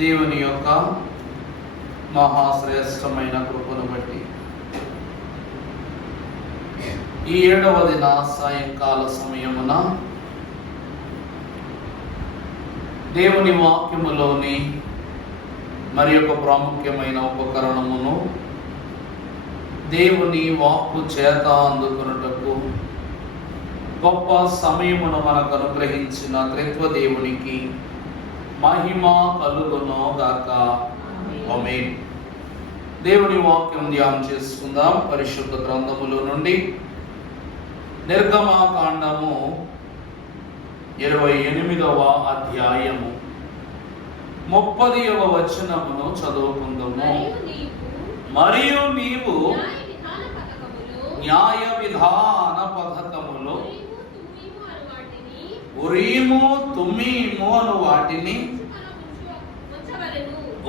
దేవుని యొక్క మహాశ్రేష్టమైన కృపను బట్టి ఈ 7వ దిన సాయంకాల సమయమున దేవుని వాక్యములోని మరి యొక్క ప్రాముఖ్యమైన ఉపకరణమును దేవుని వాక్కు చేత అందుకున్నటకు గొప్ప సమయమును మనకు అనుగ్రహించిన త్రిత్వ దేవునికి మహిమ కలుగును గాక. ఆమేన్. దేవుని వాక్యం ధ్యానం చేసుకుందాం. పరిశుద్ధ గ్రంథములో నుండి నిర్గమకాండము 28వ అధ్యాయము 30వ వచనమును చదువుకుందాము. మరియు నీవు న్యాయ విధాన పథకములో ఉరీము తుమ్మీము అను వాటిని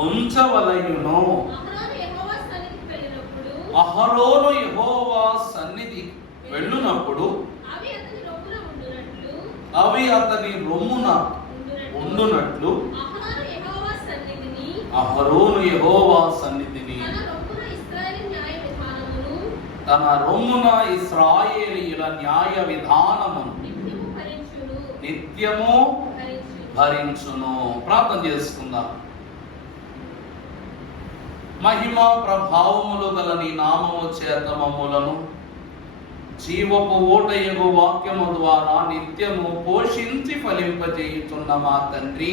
ఉంచవలయును. అహరోను యెహోవా సన్నిధి వెళ్ళునప్పుడు అవి అతని రొమ్మున ఉండునట్లు అహరోను యెహోవా సన్నిధిని తన రొమ్మున ఇశ్రాయేలీయుల న్యాయ విధానమును నిత్యము భరించును. ప్రార్థన చేసుకుందాం. మహిమ ప్రభావములు గల నీ నామము చేత మమ్ములను జీవపు ఓటయగు వాక్యము ద్వారా నిత్యము పోషించి ఫలింపజేయుచున్న మా తండ్రి,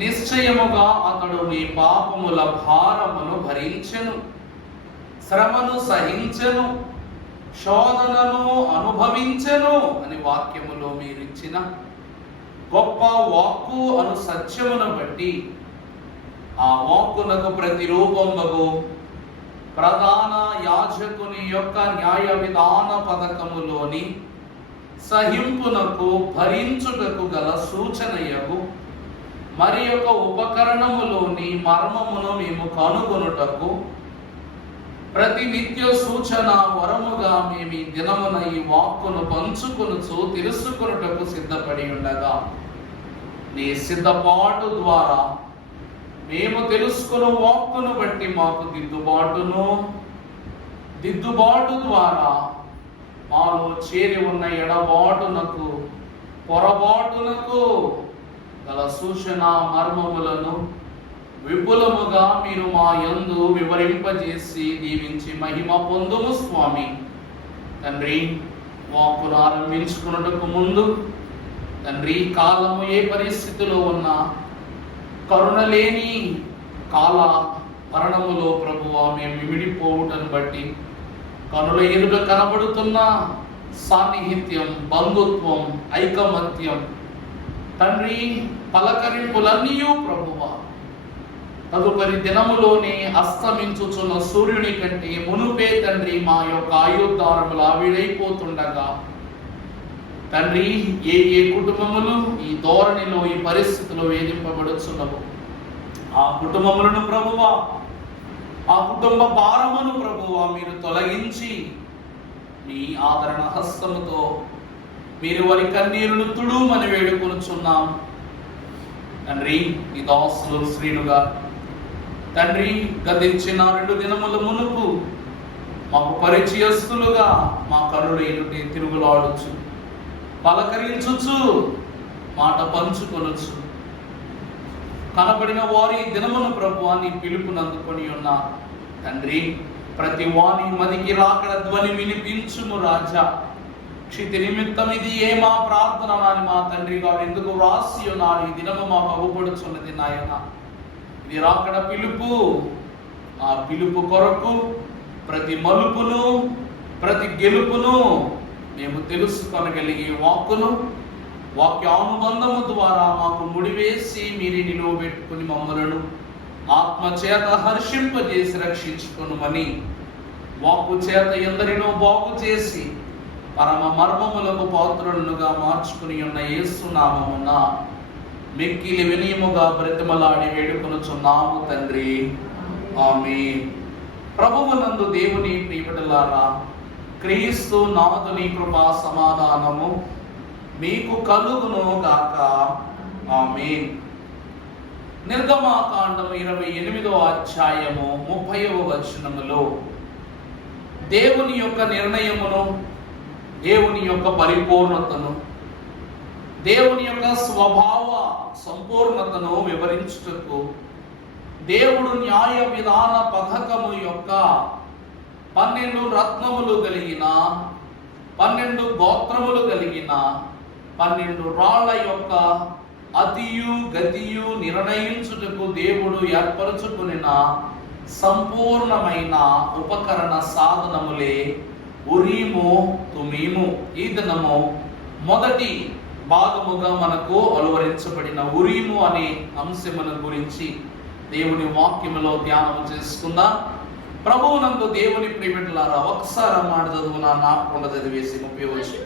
నిశ్చయముగా అతడు నీ పాపముల భారమును భరించెను, శ్రమను సహించెను, శోధనను అనుభవించెను అని వాక్యములో మీరిచ్చిన గొప్ప వాక్కు అను సత్యమును బట్టి ఆ వాక్కునకు ప్రతిరూపంబగు ప్రధాన యాజకుని యొక్క న్యాయ విధాన పథకములోని సహింపునకు భరించుటకు గల సూచనయగు మరి యొక్క ఉపకరణములోని మర్మమును మేము కనుగొనుటకు ప్రతి నిత్య సూచన వరముగా మేము ఈ దినమున ఈ వాక్కును పంచుకొనుచు తెలుసుకొనుటకు సిద్ధపడి ఉండగా నీ సిద్ధపాటు ద్వారా మేము తెలుసుకున్న వాక్కును బట్టి మాకు దిద్దుబాటు ద్వారా మాలో చేరి ఉన్న ఎడబాటునకు పొరబాటునకు గల సూచన మర్మములను విపులముగా మీరు మా యందు వివరింపజేసి దీవించి మహిమ పొందుము స్వామి. తండ్రి, వాక్కును ఆరంభించుకున్నటకు ముందు తండ్రి, కాలము ఏ పరిస్థితిలో ఉన్నా కరుణలేని కాల మరణములో ప్రభువా మేము విడిపోవుటను బట్టి కనుల ఎదుట కనబడుతున్న సాన్నిహిత్యం, బంధుత్వం, ఐకమత్యం తండ్రి, పలకరింపులన్నీ ప్రభువా తదుపరి దినములోనే అస్తమించుచున్న సూర్యుని కంటే మునుపే తండ్రి మా యొక్క ఆయుర్దారములు ఆవిడైపోతుండగా తండ్రి, ఏ కుటుంబములు ఈ ధోరణిలో ఈ పరిస్థితిలో వేధింపబడుచున్నవు ఆ కుటుంబములను ప్రభువా, ఆ కుటుంబ భారమును ప్రభువా మీరు తొలగించి మీ ఆదరణ హస్తముతో మీరు వారి కన్నీరును తుడుమని వేడుకొనుచున్నాం తండ్రి. ఈ దాసులు శ్రీనుగా తండ్రి గతించిన 2 దినముల మునుపు మాకు పరిచయస్తులుగా మా కనులు ఎదుటి తిరుగులాడుచు పలకరించుచు మాట పంచుకొనుచు కనబడిన వారి దినమును ప్రభువా నీ పిలుపునందుకొని ఉన్న తండ్రి, ప్రతి వాని మదికి రాకడ ధ్వని వినిపించుము రాజా. క్షితి నిమిత్తం ఇది ఏ మా ప్రార్థన అని మా తండ్రి గారు ఎందుకు వ్రాసి ఉన్నారు. ఈ దినము మాకు అగుపడుచున్నది నాయన. ఇది రాకడ పిలుపు. ఆ పిలుపు కొరకు ప్రతి మలుపును, ప్రతి గెలుపును మేము తెలుసుకొనగలిగే వాక్కును వాక్యానుబంధము ద్వారా మాకు ముడివేసి మీరు నిలువబెట్టుకుని మమ్మలను ఆత్మచేత హర్షింపజేసి రక్షించుకొనుమని వాక్కు చేత ఎందరినో బాగు చేసి పరమ మర్మములకు పాత్రులుగా మార్చుకుని ఉన్న యేసు నామమున మిక్కిలి వినయముగా బ్రతిమలాడి వేడుకొనుచున్నాము తండ్రి. ఆమేన్. ప్రభువునందు దేవుని ప్రియబిడ్డలారా, క్రీస్తు నాథుని కృపా సమాధానము మీకు కలుగును గాక. ఆమేన్. నిర్గమాకాండము 28వ అధ్యాయము 30వ వచనములో దేవుని యొక్క నిర్ణయమును, దేవుని యొక్క పరిపూర్ణతను, దేవుని యొక్క స్వభావ సంపూర్ణతను వివరించుటకు దేవుడు న్యాయ విధాన పథకము యొక్క 12 రత్నములు కలిగిన, 12 గోత్రములు కలిగిన, 12 రాళ్ల యొక్క అతియు గతియు నిర్ణయించుటకు దేవుడు ఏర్పరచుకునిన సంపూర్ణమైన ఉపకరణ సాధనములే ఉరీము తుమీము. ఈ దినము మొదటి భాగముగా మనకు అలువరించబడిన ఉరీము అనే అంశముల గురించి దేవుని వాక్యములో ధ్యానం చేసుకుందాం. ప్రభువునందు దేవుని ప్రియబిడ్డలారా, ఒకసారి అన్నమాట చదువు నా నాకుండా చదివేసి 30 వచ్చి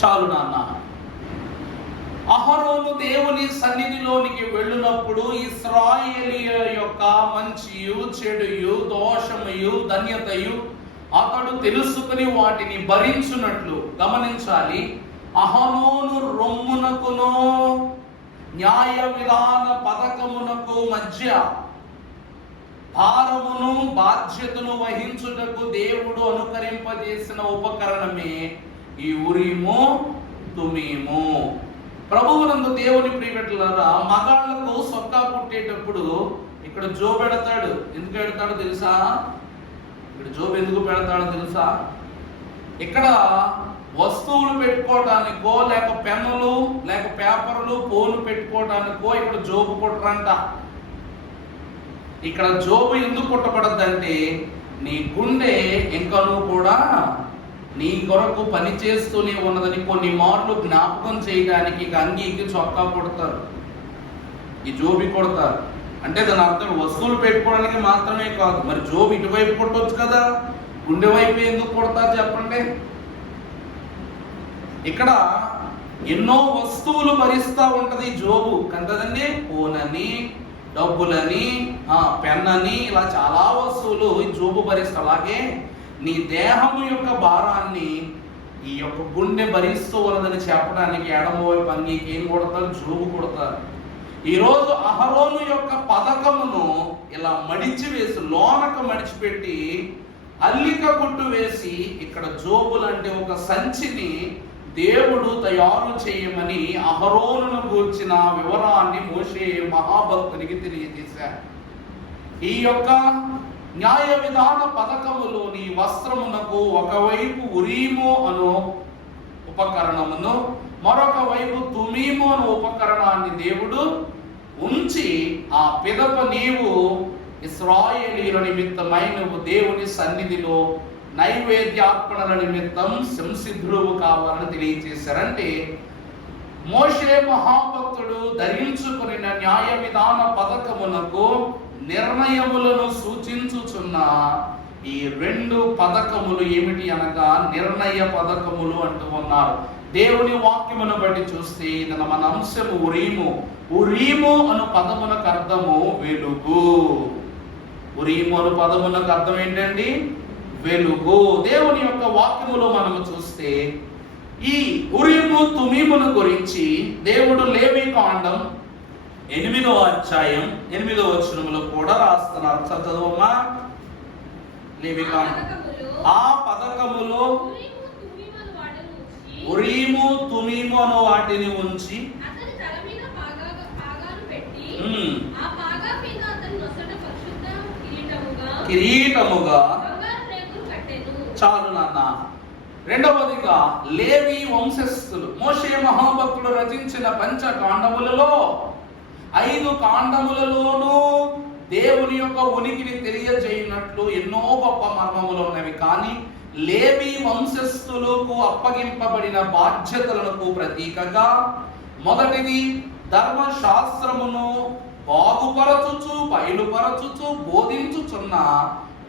చాలు నాన్న. అహరోను దేవుని సన్నిధిలోనికి వెళ్ళినప్పుడు ఇశ్రాయేలీయుల యొక్క మంచియు చెడుయు దోషముయు ధన్యతయు అతడు తెలుసుకుని వాటిని భరించున్నట్లు గమనించాలి. అహరోను రొమ్మునకును న్యాయ విధాన పథకమునకు మధ్య భారమును బాధ్యతను వహించుటకు దేవుడు అనుకరింపజేసిన ఉపకరణమే ఈ ఉరీము తుమీము. ప్రభువునందు దేవుని ప్రియబిడ్డలారా, మగాళ్లకు సొక్కా పుట్టేటప్పుడు ఇక్కడ జో పెడతాడు. ఎందుకు పెడతాడో తెలుసా? ఇక్కడ జోబు ఎందుకు పెడతాడో తెలుసా? ఇక్కడ వస్తువులు పెట్టుకోవటానికో, లేక పెన్నులు, లేక పేపర్లు, ఫోన్లు పెట్టుకోవటానికో ఇక్కడ జోబు కుట్టరంట. ఇక్కడ జోబు ఎందుకు కుట్టబడద్దంటే, నీ గుండె ఇంకను కూడా నీ కొరకు పని చేస్తూనే ఉన్నదని కొన్ని మార్లు జ్ఞాపకం చేయడానికి అంగీకి చొక్కా కొడతారు, ఈ జోబి కొడతారు. అంటే దాని అర్థం వస్తువులు పెట్టుకోవడానికి మాత్రమే కాదు. మరి జోబు ఇటువైపు కొట్టవచ్చు కదా, గుండె వైపు ఎందుకు కొడతారు చెప్పండి? ఇక్కడ ఎన్నో వస్తువులు భరిస్తూ ఉంటది జోబు కదండి. ఫోన్ అని, డబ్బులని, పెన్ అని, ఇలా చాలా వస్తువులు ఈ జోబు భరిస్తా. అలాగే నీ దేహము యొక్క భారాన్ని ఈ యొక్క గుండె భరిస్తూ ఉన్నదని చెప్పడానికి ఎడమవైపు అంగీకి ఏం కొడతారు? జోబు కొడతారు. ఈరోజు అహరోను యొక్క పథకమును ఇలా మడిచివేసి, లోనక మడిచిపెట్టి అల్లిక కుట్టు వేసి ఇక్కడ జోబులంటే ఒక సంచిని దేవుడు తయారు చేయమని అహరోనును గూర్చిన వివరాన్ని మోషే మహాభక్తునికి తెలియజేశారు. ఈ యొక్క న్యాయ విధాన పథకములోని వస్త్రమునకు ఒకవైపు ఉరీము అను ఉపకరణమును, మరొక వైపు తుమీము అను ఉపకరణాన్ని దేవుడు ఉంచి, ఆ పిదప నీవు ఇశ్రాయేలీయుల నిమిత్తమై నువ్వు దేవుని సన్నిధిలో నైవేద్యార్పణల నిమిత్తం సంసిద్ధుడు కావాలని తెలియజేశారంటే, మోషే మహాభక్తుడు ధరించుకుని న్యాయ విధాన పథకమునకు నిర్ణయములను సూచించుచున్న ఈ 2 పథకములు ఏమిటి అనగా నిర్ణయ పథకములు అంటూ ఉన్నారు. దేవుని వాక్యమును బట్టి చూస్తే ఇది మన అంశము ఉరీము. ఉరీము అను పదమునకు అర్థము వెలుగు. ఉరీము అను పదమునకు అర్థం ఏంటండి? వెలుగు. దేవుని యొక్క వాక్యములో మనము చూస్తే ఈ ఉరీము తుమీమును గురించి దేవుడు లేవీకాండం 8వ అధ్యాయం 8వ వచనములో కూడా రాస్తున్నారు. చదవమ్మా. లేవీకాండం ఆ పథకములో ఉరీము తుమీము అను వాటిని ఉంచి కిరీటముగా. చాలు నాన్న. రెండవదిగా లేవి వంశస్థులు మోషే మహాభక్తులు రచించిన పంచకాండములలో 5 కాండములలోనూ దేవుని యొక్క ఉనికిని తెలియజేయనట్లు ఎన్నో గొప్ప మర్మములు ఉన్నవి. కానీ లేవి వంశస్థులకు అప్పగింపబడిన బాధ్యతలకు ప్రతీకగా మొదటిది ధర్మశాస్త్రమును బాగుపరచుచు, బయలుపరచుచు, బోధించుచున్న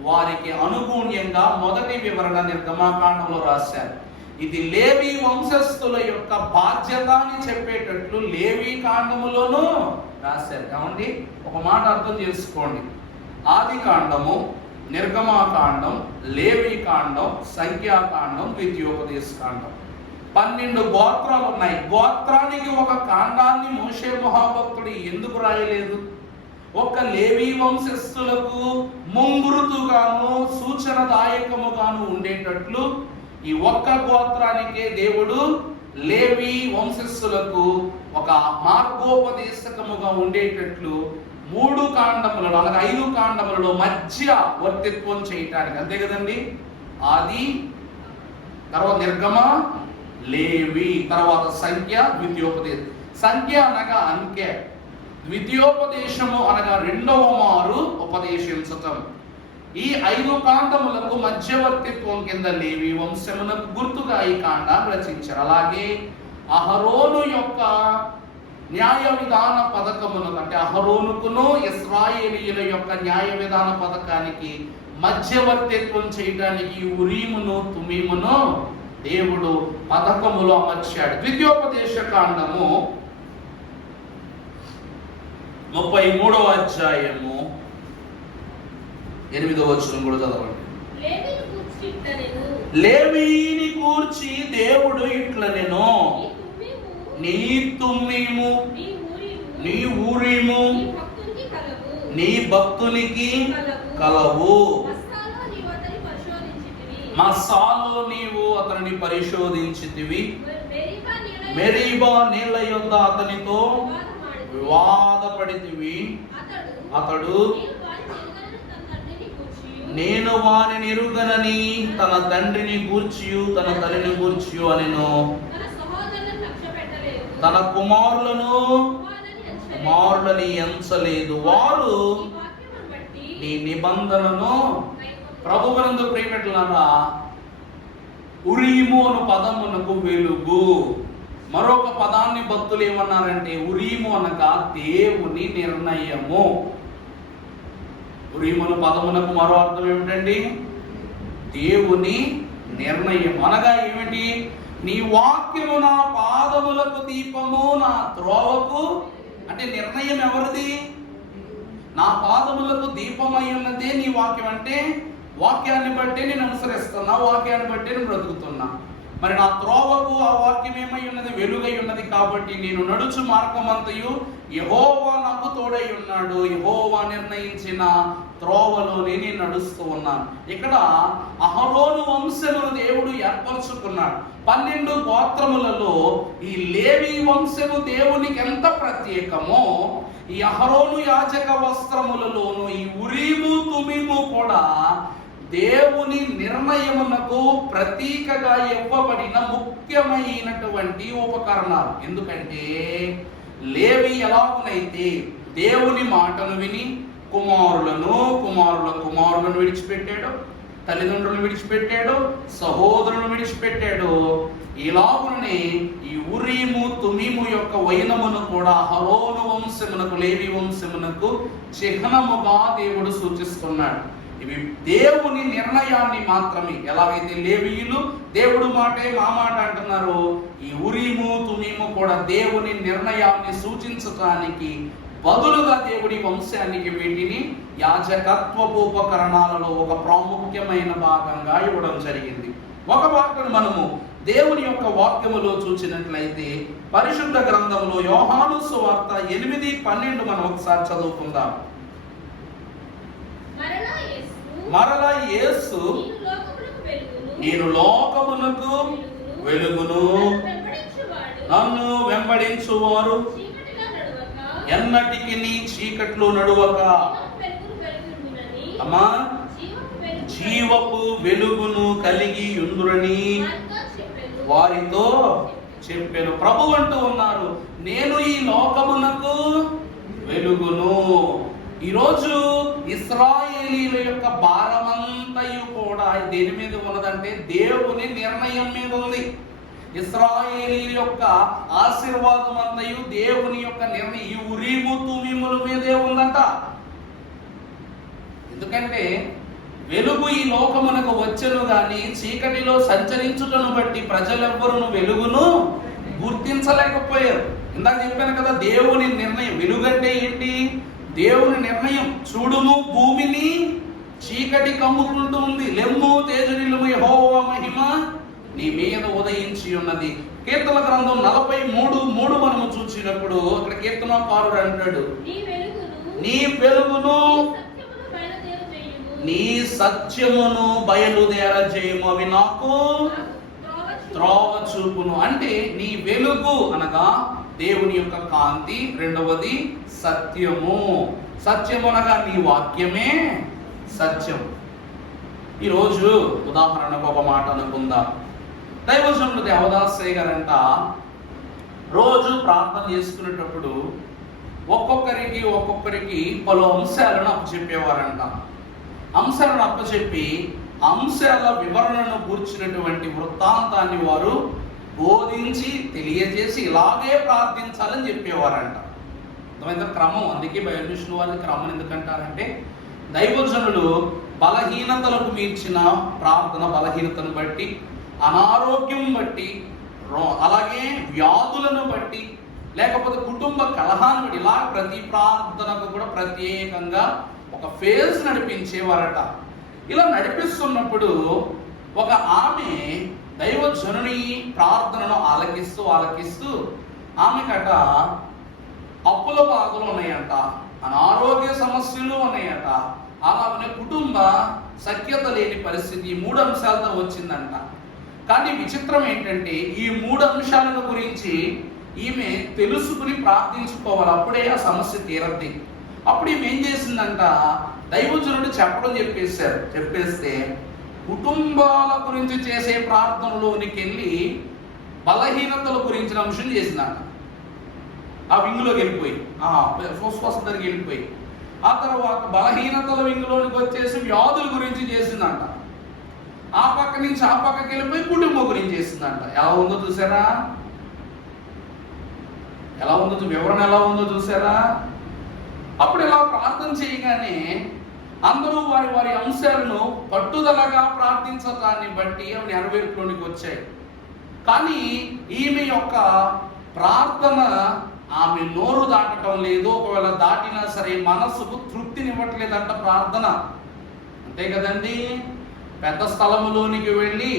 వారికి అనుగుణ్యంగా మొదటి వివరణ నిర్గమాకాండంలో రాశారు. ఇది లేవి వంశస్థుల యొక్క బాధ్యత అని చెప్పేటట్లు లేవి కాండములోనూ రాశారు. కావండి, ఒక మాట అర్థం చేసుకోండి. ఆది కాండము, నిర్గమాకాండం, లేవి కాండం, సంఖ్యాకాండం, ద్వితీయోపదేశ కాండం, 12 గోత్రాలు ఉన్నాయి. గోత్రానికి ఒక కాండాన్ని మోషే మహాభక్తుడు ఎందుకు రాయలేదు? ఒక్క లేవి వంశస్థులకు ముంగురుతుగాను సూచనదాయకముగాను ఉండేటట్లు ఈ ఒక్క గోత్రానికే దేవుడు లేవి వంశస్థులకు ఒక మార్గోపదేశకముగా ఉండేటట్లు 3 కాండములలో అనగా 5 కాండములలో మధ్య వర్తిత్వం చేయటానికి, అంతే కదండి. ఆది, తర్వాత నిర్గమ, లేవి, తర్వాత సంఖ్య, ద్వితీయోపదేశం. సంఖ్య అనగా అంకె, ద్వితీయోపదేశము అనగా 2వ మారు ఉపదేశించటం. ఈ 5 కాండములకు మధ్యవర్తిత్వం కింద లేవి వంశమునకు గుర్తుగా ఈ కాండాన్ని రచించారు. అలాగే అహరోను యొక్క న్యాయ విధాన పథకమునకు, అంటే అహరోనుకును ఇశ్రాయేలీయుల యొక్క న్యాయ విధాన పథకానికి మధ్యవర్తిత్వం చేయడానికి ఉరీమును తుమీమును దేవుడు పథకములో అమర్చాడు. ద్వితీయోపదేశ కాండము 33వ అధ్యాయము 8వ వచనం కూడా చదవండి. లేవీని కూర్చి దేవుడు ఇట్లనెను, నీ తుమ్మీము, నీ ఊరీము నీ భక్తునికి కలవు. మస్సాలో నీవు అతనిని పరిశోధించితివి, మెరీబా నీళ్ల యొద్ద అతనితో వివాదపడితివి. అతడు నేను వానిని ఎరుగనని తన తండ్రిని గూర్చియు తన తల్లిని గూర్చియు అనెను. తన కుమారులని ఎంచలేదు. వారు నీ నిబంధనను ప్రభువునందు ప్రియపెట్టలారా, ఉరీము అను పదమునకు వెలుగు. మరొక పదాన్ని భక్తులు ఏమన్నారంటే ఉరీము అనగా దేవుని నిర్ణయము. ఉరీమును పదమునకు మరో అర్థం ఏమిటండి? దేవుని నిర్ణయం అనగా ఏమిటి? నీ వాక్యము నా పాదములకు దీపము, నా త్రోవకు, అంటే నిర్ణయం ఎవరిది? నా పాదములకు దీపమై ఉన్నదే నీ వాక్యం. అంటే వాక్యాన్ని బట్టి నేను అనుసరిస్తున్నా, వాక్యాన్ని బట్టి నేను బ్రతుకుతున్నా. మరి నా త్రోవకు ఆ వాక్యం ఏమై ఉన్నది? వెలుగై ఉన్నది. కాబట్టి నేను నడుచు మార్గమంతయు యెహోవా నాకు తోడై ఉన్నాడు, యెహోవా నిర్ణయించిన త్రోవలోనే నేను నడుస్తూ ఉన్నాను. ఇక్కడ అహరోను వంశమును దేవుడు ఏర్పరచుకున్నాడు. 12 గోత్రములలో ఈ లేవి వంశము దేవునికి ఎంత ప్రత్యేకమో, ఈ అహరోను యాజక వస్త్రములలోను ఈ ఉరీము తుమీము కూడా దేవుని నిర్ణయమునకు ప్రతీకగా ఇవ్వబడిన ముఖ్యమైనటువంటి ఉపకరణాలు. ఎందుకంటే లేవి ఎలాగునైతే దేవుని మాటను విని కుమారులను విడిచిపెట్టాడు, తల్లిదండ్రులను విడిచిపెట్టాడు, సహోదరులను విడిచిపెట్టాడు, ఇలాగునే ఈ ఉరీము తుమీము యొక్క వైనమును కూడా అహరోను వంశమునకు, లేవి వంశమునకు చిహ్నముగా దేవుడు సూచిస్తున్నాడు. ఇవి దేవుని నిర్ణయాన్ని మాత్రమే. ఎలాగైతే లేవీయులు దేవుడు మాటే మా మాట అంటున్నారు, ఈ ఉరీము తుమీము కూడా దేవుని నిర్ణయాన్ని సూచించడానికి బదులుగా దేవుడి వంశానికి వీటిని యాజకత్వపు ఉపకరణాలలో ఒక ప్రాముఖ్యమైన భాగంగా ఇవ్వడం జరిగింది. ఒక భాగం మనము దేవుని యొక్క వాక్యములో చూసినట్లయితే పరిశుద్ధ గ్రంథంలో యోహాను సువార్త 8:12 మనం ఒకసారి చదువుకుందాం. మరలా యేసు, నేను లోకమునకు వెలుగును, నన్ను వెంబడించువారు ఎన్నటికి నీ చీకట్లో నడువక అమ్మా జీవపు వెలుగును కలిగి ఉందురని వారితో చెప్పాను. ప్రభు అంటూ ఉన్నారు, నేను ఈ లోకమునకు వెలుగును. ఈరోజు ఇశ్రాయేలీయుల యొక్క భారమంతయు కూడా దేని మీద ఉన్నదంటే దేవుని నిర్ణయం మీద ఉంది. ఇశ్రాయేలీయుల యొక్క ఆశీర్వాదం అంతయు దేవుని యొక్క నిర్ణయం ఈ ఉరీము తుమీముల మీదే ఉందంట. ఎందుకంటే వెలుగు ఈ లోకమునకు వచ్చెను గాని చీకటిలో సంచరించుటను బట్టి ప్రజలెవ్వరును వెలుగును గుర్తించలేకపోయారు. ఇందాక చెప్పాను కదా, దేవుని నిర్ణయం. వెలుగంటే ఏంటి? దేవుని నిర్ణయం. చూడుము, భూమిని చీకటి కమ్ముకుంటుంది, లెమ్ము తేజరిల్లుము, యెహోవా మహిమ నీ మీద ఉదయించి ఉన్నది. కీర్తన గ్రంథం 43:3 మనము చూసినప్పుడు అక్కడ కీర్తనకారుడు అంటాడు, నీ వెలుగును నీ సత్యమును బయలుదేరజేయము, అవి నాకు త్రోవ చూపును. అంటే నీ వెలుగు అనగా దేవుని యొక్క కాంతి, రెండవది సత్యము. సత్యము అనగా నీ వాక్యమే సత్యం. ఈరోజు ఉదాహరణకు ఒక మాట అనుకుందాం. దైవజనుడు దేవదాసయ్య గారంట రోజు ప్రార్థన చేసుకునేటప్పుడు ఒక్కొక్కరికి పలు అంశాలను అప్పచెప్పేవారంట. అంశాలను అప్పచెప్పి అంశాల వివరణను కూర్చున్నటువంటి వృత్తాంతాన్ని వారు బోధించి తెలియజేసి ఇలాగే ప్రార్థించాలని చెప్పేవారంట. అర్థమైందా? క్రమం. అందుకే బైబిల్ వాళ్ళ క్రమం ఎందుకంటారంటే, దైవజనులు బలహీనతలకు మీర్చిన ప్రార్థన, బలహీనతను బట్టి, అనారోగ్యం బట్టి, అలాగే వ్యాధులను బట్టి, లేకపోతే కుటుంబ కలహాన్ని బట్టి, ఇలా ప్రతి ప్రార్థనకు కూడా ప్రత్యేకంగా ఒక ఫేజ్ నడిపించేవారట. ఇలా నడిపిస్తున్నప్పుడు ఒక ఆమె దైవజనుని ప్రార్థనను ఆలకిస్తూ ఆమెకట అప్పుల బాధలు ఉన్నాయంట, అనారోగ్య సమస్యలు ఉన్నాయట, అలాగే కుటుంబ సఖ్యత లేని పరిస్థితి. 3 అంశాలతో వచ్చిందంట. కానీ విచిత్రం ఏంటంటే, ఈ 3 అంశాల గురించి ఈమె తెలుసుకుని ప్రార్థించుకోవాలి, అప్పుడే ఆ సమస్య తీరద్ది. అప్పుడు ఈమె ఏం చేసిందంట, దైవజనుడు చెప్పేస్తే కుటుంబాల గురించి చేసే ప్రార్థనలోనికి వెళ్ళి బలహీనతల గురించిన అంశం చేసిందంట. ఆ వింగులోకి వెళ్ళిపోయి, స్వస్థతకి వెళ్ళిపోయి, ఆ తర్వాత బలహీనతల వింగులోనికి వచ్చేసి వ్యాధుల గురించి చేసిందంట. ఆ పక్క నుంచి ఆ పక్కకి వెళ్ళిపోయి కుటుంబం గురించి చేసిందంట. ఎలా ఉందో చూసారా? వివరణ ఎలా ఉందో చూసారా? అప్పుడు ఇలా ప్రార్థన చేయగానే అందరూ వారి అంశాలను పట్టుదలగా ప్రార్థించడాన్ని బట్టి అవి నెరవేర్పులోనికి వచ్చాయి. కానీ ఈమె యొక్క ప్రార్థన ఆమె నోరు దాటడం లేదు. ఒకవేళ దాటినా సరే మనసుకు తృప్తినివ్వట్లేదంట ప్రార్థన. అంతే కదండి. పెద్ద స్థలములోనికి వెళ్ళి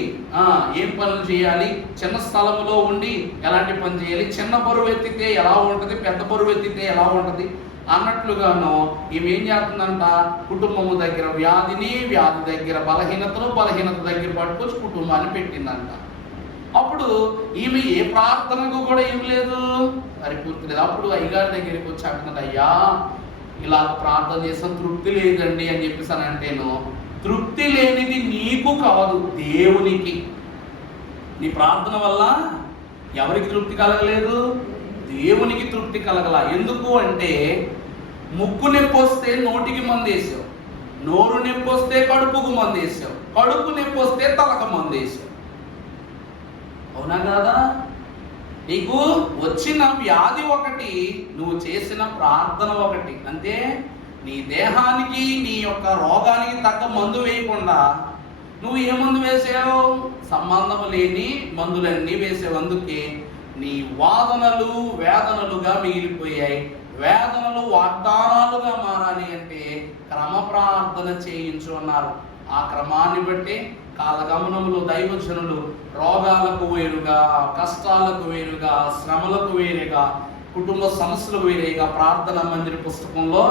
ఏం పనులు చేయాలి, చిన్న స్థలములో ఉండి ఎలాంటి పని చేయాలి, చిన్న బరువు ఎత్తితే ఎలా ఉంటుంది, పెద్ద బరువు ఎత్తితే ఎలా ఉంటుంది అన్నట్లుగాను ఈమె ఏం చేస్తుందంట, కుటుంబము దగ్గర వ్యాధి దగ్గర బలహీనత దగ్గర పట్టుకొచ్చి కుటుంబాన్ని పెట్టిందంట. అప్పుడు ఈమె ఏ ప్రార్థనకు కూడా ఏం లేదు, పూర్తి లేదు. అప్పుడు అయ్యగారి దగ్గరికి వచ్చి అంటున్నది, అయ్యా ఇలా ప్రార్థన చేసిన తృప్తి లేదండి అని చెప్పేసానంటేను, తృప్తి లేనిది నీకు కాదు, దేవునికి. నీ ప్రార్థన వల్ల ఎవరికి తృప్తి కలగలేదు? దేవునికి తృప్తి కలగల. ఎందుకు అంటే, ముక్కు నొప్పి వస్తే నోటికి మందు వేసావు, నోరు నొప్పి వస్తే కడుపుకు మందు వేసావు, కడుపు నొప్పి వస్తే తలకు మందు వేసావు. అవునా కాదా? నీకు వచ్చిన వ్యాధి ఒకటి, నువ్వు చేసిన ప్రార్థన ఒకటి. అంటే నీ దేహానికి, నీ యొక్క రోగానికి తగ్గ మందు వేయకుండా నువ్వు ఏ మందు వేసావు? సంబంధం లేని మందులన్నీ వేసావు. అందుకే నీ వాదనలు వేదనలుగా మిగిలిపోయాయి. వేదనలు వాగ్దానాలుగా మారాలి అంటే క్రమ ప్రార్థన చేయించు అన్నారు. ఆ క్రమాన్ని బట్టి కాలగమనములు దైవజనులు రోగాలకు వేరుగా, కష్టాలకు వేరుగా, శ్రమలకు వేరుగా, కుటుంబ సమస్యలకు వేరేగా ప్రార్థన మందిర పుస్తకంలో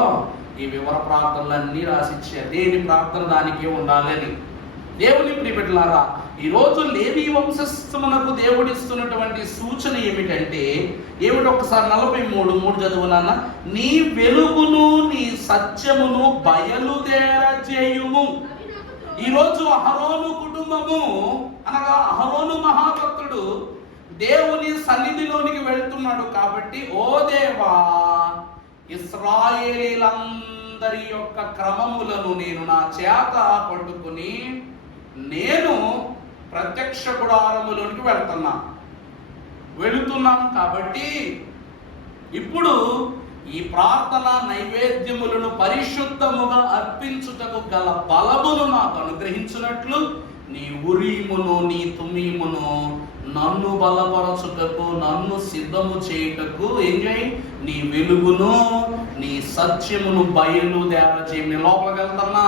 ఈ వివర ప్రార్థనలన్నీ రాసిచ్చారు. దేని ప్రార్థన దానికే ఉండాలని. దేవుని ప్రియబిడ్డలారా, ఈరోజు లేవి వంశస్థునకు దేవుడిస్తున్నటువంటి సూచన ఏమిటంటే, ఏమిటి ఒకసారి 43:3 చదువునాన్న. నీ వెలుగును నీ సత్యమును బయలుదేరజేయుము. ఈరోజు అహరోను కుటుంబము అనగా అహరోను మహాభక్తుడు దేవుని సన్నిధిలోనికి వెళ్తున్నాడు కాబట్టి, ఓ దేవా, ఇశ్రాయేలీలందరి యొక్క క్రమములను నేను నా చేత పట్టుకుని నేను ప్రత్యక్ష గుడారములోనికి వెళ్తున్నాను కాబట్టి ఇప్పుడు ఈ ప్రార్థన నైవేద్యములను పరిశుద్ధముగా అర్పించుటకు గల బలమును నాకు అనుగ్రహించినట్లు నీ ఉరీమును నీ తుమీమును నన్ను బలపరచుటకు, నన్ను సిద్ధము చేయుటకు ఏం చేయి, నీ వెలుగును నీ సత్యమును బయలుదేరచేయి. నీ లోపలికి వెళ్తున్నా,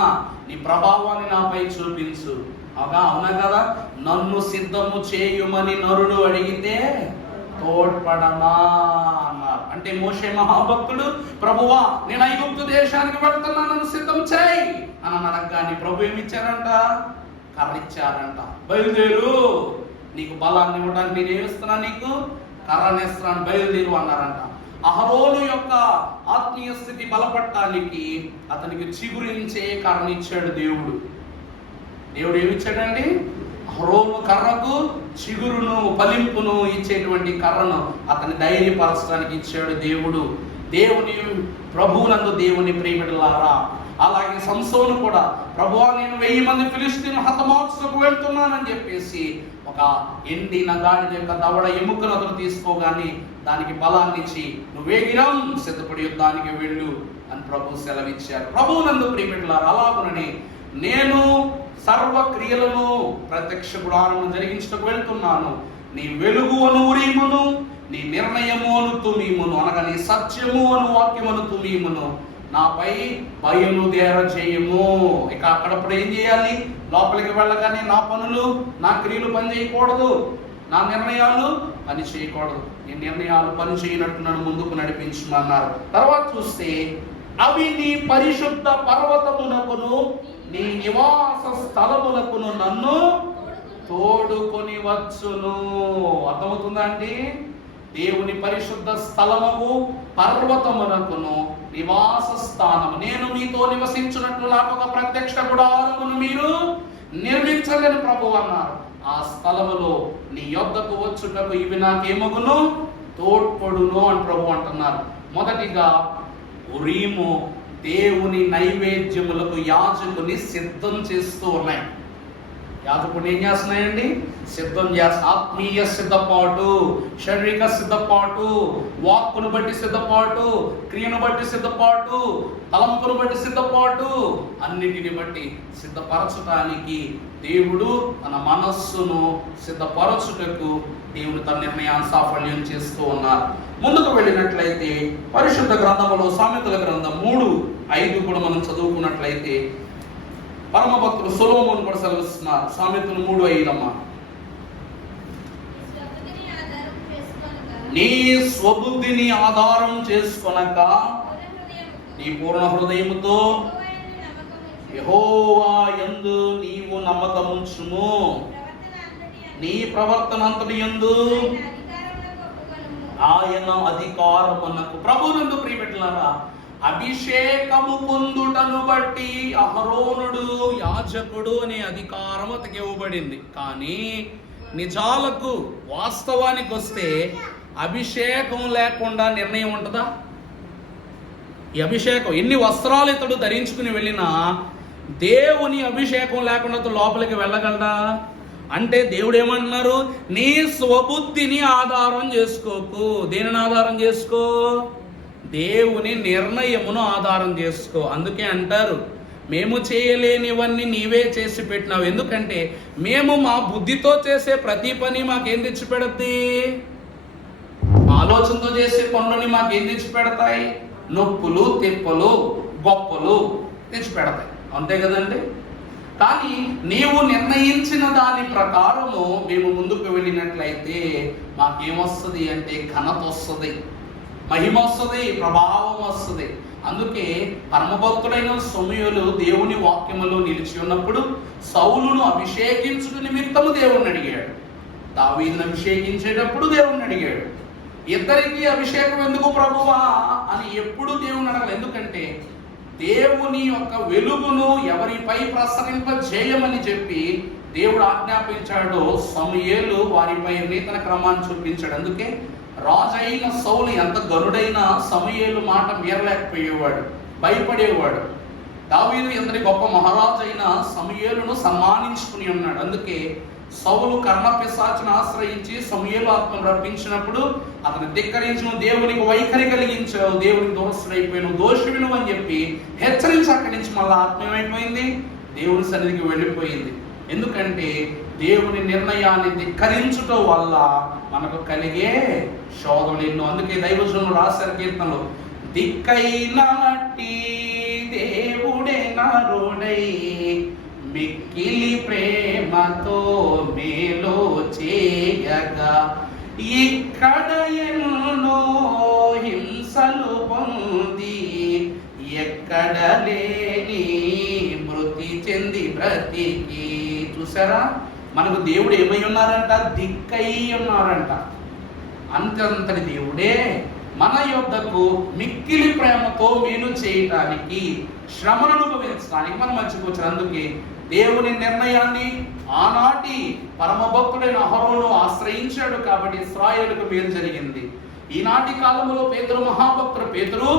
నీ ప్రభావాన్ని నాపై చూపించు. అవునా కదా? నన్ను సిద్ధము చేయుమని నరుడు అడిగితే తోడ్పడనా అన్నారు. అంటే మోషే మహాభక్తుడు, ప్రభువా నేను ఐగుప్తు దేశానికి వెళ్తున్నా, నన్ను సిద్ధం చేయి అని అన్నాడు. కానీ ప్రభు ఏమిచ్చారంట? కర్ర ఇచ్చారంట. బయలుదేరు, నీకు బలాన్ని ఇవ్వడానికి నేను ఏమిస్తున్నా, నీకు కర్రనిస్తున్నాను, బయలుదేరు అన్నారంట. అహరోను యొక్క ఆత్మీయ స్థితి బలపడటానికి అతనికి చిగురించే కర్రనిచ్చాడు దేవుడు. దేవుడు ఏమిచ్చాడండి? అహరోను కర్రకు చిగురును ఫలింపును ఇచ్చేటువంటి కర్రను అతని ధైర్యపరచడానికి ఇచ్చాడు దేవుడు. దేవుని ప్రభువునందు దేవుని ప్రియబిడ్డలారా, అలాగే సంసోను కూడా, ప్రభువా నేను 1000 మంది ఫిలిష్తీయులను హతమార్చుటకు వెళ్తున్నానని చెప్పేసి ఒక ఎండిన గాడిద యొక్క దవడ ఎముకను అతను తీసుకోగానే దానికి బలాన్ని ఇచ్చి, నువ్వేగిరం సిద్ధపడి యుద్ధానికి వెళ్ళు అని ప్రభు సెలవిచ్చారు. ప్రభువునందు ప్రియబిడ్డలారా, అలాగునని నేను సర్వ క్రియలను ప్రత్యక్ష గుడారము జరిగించటకు వెళ్తున్నాను. నీ వెలుగు అను ఉరీమును, నీ నిర్ణయము అను తుమీమును, అనగా నీ సత్యము అను వాక్యమును తుమీమును నాపై బయలుదేర చేయము. ఇక అక్కడప్పుడు ఏం చేయాలి? లోపలికి వెళ్ళగానే నా పనులు, నా క్రియలు పని చేయకూడదు, నా నిర్ణయాలు పని చేయకూడదు. నీ నిర్ణయాలు పని చేయనట్టు నన్ను ముందుకు నడిపించమన్నారు. తర్వాత చూస్తే, అవి నీ పరిశుద్ధ పర్వతమునకును నీ నివాస స్థలములకును నన్ను తోడుకొని వచ్చును. అర్థమవుతుందా అండి? దేవుని పరిశుద్ధ స్థలము పర్వతమునకును నివాస స్థానము, నేను మీతో నివసించున్నట్లు నాకు ఒక ప్రత్యక్ష గుడారమును మీరు నిర్మించలేని ప్రభు అన్నారు. ఆ స్థలములో నీ యొద్దకు వచ్చుటకు ఇవి నాకేమగును, తోడ్పడును అని ప్రభు అంటున్నారు. మొదటిగా ఉరీము దేవుని నైవేద్యములకు యాజకుని సిద్ధం చేస్తూ ఉన్నాయి. యాజకుడు ఏం చేస్తున్నాయండి? సిద్ధం చేస్తా. ఆత్మీయ సిద్ధపాటు, శారీరక సిద్ధపాటు, వాక్కును బట్టి సిద్ధపాటు, క్రియను బట్టి సిద్ధపాటు, తలంపును బట్టి సిద్ధపాటు, అన్నిటిని బట్టి సిద్ధపరచడానికి దేవుడు తన మనస్సును సిద్ధపరచుటకు దేవుడు తన నిర్ణయాన్ని సాఫల్యం చేస్తూ ఉన్నారు. ముందుకు వెళ్ళినట్లయితే పరిశుద్ధ గ్రంథములో సామెతల గ్రంథం 3:5 కూడా మనం చదువుకున్నట్లయితే పరమ భక్తుడు సొలొమోను కూడా సెలవిస్తున్నారు. సామెతలు 3:5 అమ్మా, నీ స్వబుద్ధిని ఆధారం చేసుకొనక నీ పూర్ణ హృదయముతో యెహోవా యందు నీవు నమ్మకముంచుము, నీ ప్రవర్తన అంతటి యందు ఆయన అధికారమునకు. ప్రభువునందు ప్రియబిడ్డలారా, అభిషేకము పొందుటను బట్టి అహరోనుడు యాజకుడు అనే అధికారం అతనికి ఇవ్వబడింది. కానీ నిజాలకు వాస్తవానికి వస్తే అభిషేకం లేకుండా నిర్ణయం ఉంటుందా? ఈ అభిషేకం ఎన్ని వస్త్రాలు ఇతడు ధరించుకుని వెళ్ళినా దేవుని అభిషేకం లేకుండా అతడు లోపలికి వెళ్ళగలడా? అంటే దేవుడు ఏమంటున్నారు? నీ స్వబుద్ధిని ఆధారం చేసుకోకు. దేనిని ఆధారం చేసుకో? దేవుని నిర్ణయమును ఆధారం చేసుకో. అందుకే అంటారు, మేము చేయలేనివన్నీ నీవే చేసి పెట్టినావు. ఎందుకంటే మేము మా బుద్ధితో చేసే ప్రతి పని మాకేం తెచ్చి పెడద్ది? ఆలోచనతో చేసే పనులని మాకేం తెచ్చి పెడతాయి? నొప్పులు, తిప్పలు, గొప్పలు తెచ్చి పెడతాయి. అంతే కదండి? కానీ నీవు నిర్ణయించిన దాని ప్రకారము మేము ముందుకు వెళ్ళినట్లయితే మాకేమొస్తుంది అంటే ఘనత వస్తుంది, మహిమ వస్తుంది, ప్రభావం వస్తుంది. అందుకే పరమభక్తుడైన సమూయేలు దేవుని వాక్యములో నిలిచి ఉన్నప్పుడు సౌలును అభిషేకించుట నిమిత్తము దేవుణ్ణి అడిగాడు. దావీదును అభిషేకించేటప్పుడు దేవుణ్ణి అడిగాడు. ఇద్దరికి అభిషేకం ఎందుకు ప్రభువా అని ఎప్పుడు దేవుణ్ణి అడగలేదు. ఎందుకంటే దేవుని యొక్క వెలుగును ఎవరిపై ప్రసరింపజేయమని చెప్పి దేవుడు ఆజ్ఞాపించాడో సమూయేలు వారిపై నూతన క్రమాన్ని చూపించాడు. అందుకే రాజైన సౌలు ఎంత గరుడైనా సమూయేలు మాట మీరలేకపోయేవాడు, భయపడేవాడు. దావీదు ఎంతటి గొప్ప మహారాజు అయినా సమూయేలును సన్మానించుకుని ఉన్నాడు. అందుకే సౌలు కర్ణపిశాచును ఆశ్రయించి సమూయేలు ఆత్మను రప్పించినప్పుడు అతను ధిక్కరించిన దేవునికి వైఖరి కలిగించావు, దేవునికి దోషుడైపోయాను, దోషుడు అని చెప్పి హెచ్చరించి అక్కడి నుంచి మళ్ళీ ఆత్మ ఏమైపోయింది, దేవుని సన్నిధికి వెళ్ళిపోయింది. ఎందుకంటే దేవుని నిర్ణయాన్ని ధిక్కరించటం వల్ల మనకు కలిగే శోధనలు ఎన్నో. అందుకే దైవజనులు రాశారు కీర్తనలో, దిక్కైనాటి దేవుడే నరుడై మిక్కిలి ప్రేమతో మేలు చేయగా ఇక్కడ ఎన్నో హింసలు పొంది ఎక్కడ లేని మృతి చెంది బ్రతికి. చూసారా, మనకు దేవుడు ఏమై ఉన్నారంట, దిక్కై ఉన్నారంట. అంతటి దేవుడే మన యొద్దకు మిక్కిలి ప్రేమతో మేలు చేయటానికి, శ్రమను అనుభవించడానికి మనం మధ్యకు వచ్చారు. అందుకే దేవుని నిర్ణయాన్ని ఆనాటి పరమ భక్తుడైన అహరోను ఆశ్రయించాడు కాబట్టి ఇశ్రాయేలుకు మేలు జరిగింది. ఈనాటి కాలంలో పేతురు, మహాభక్తుడు పేతురు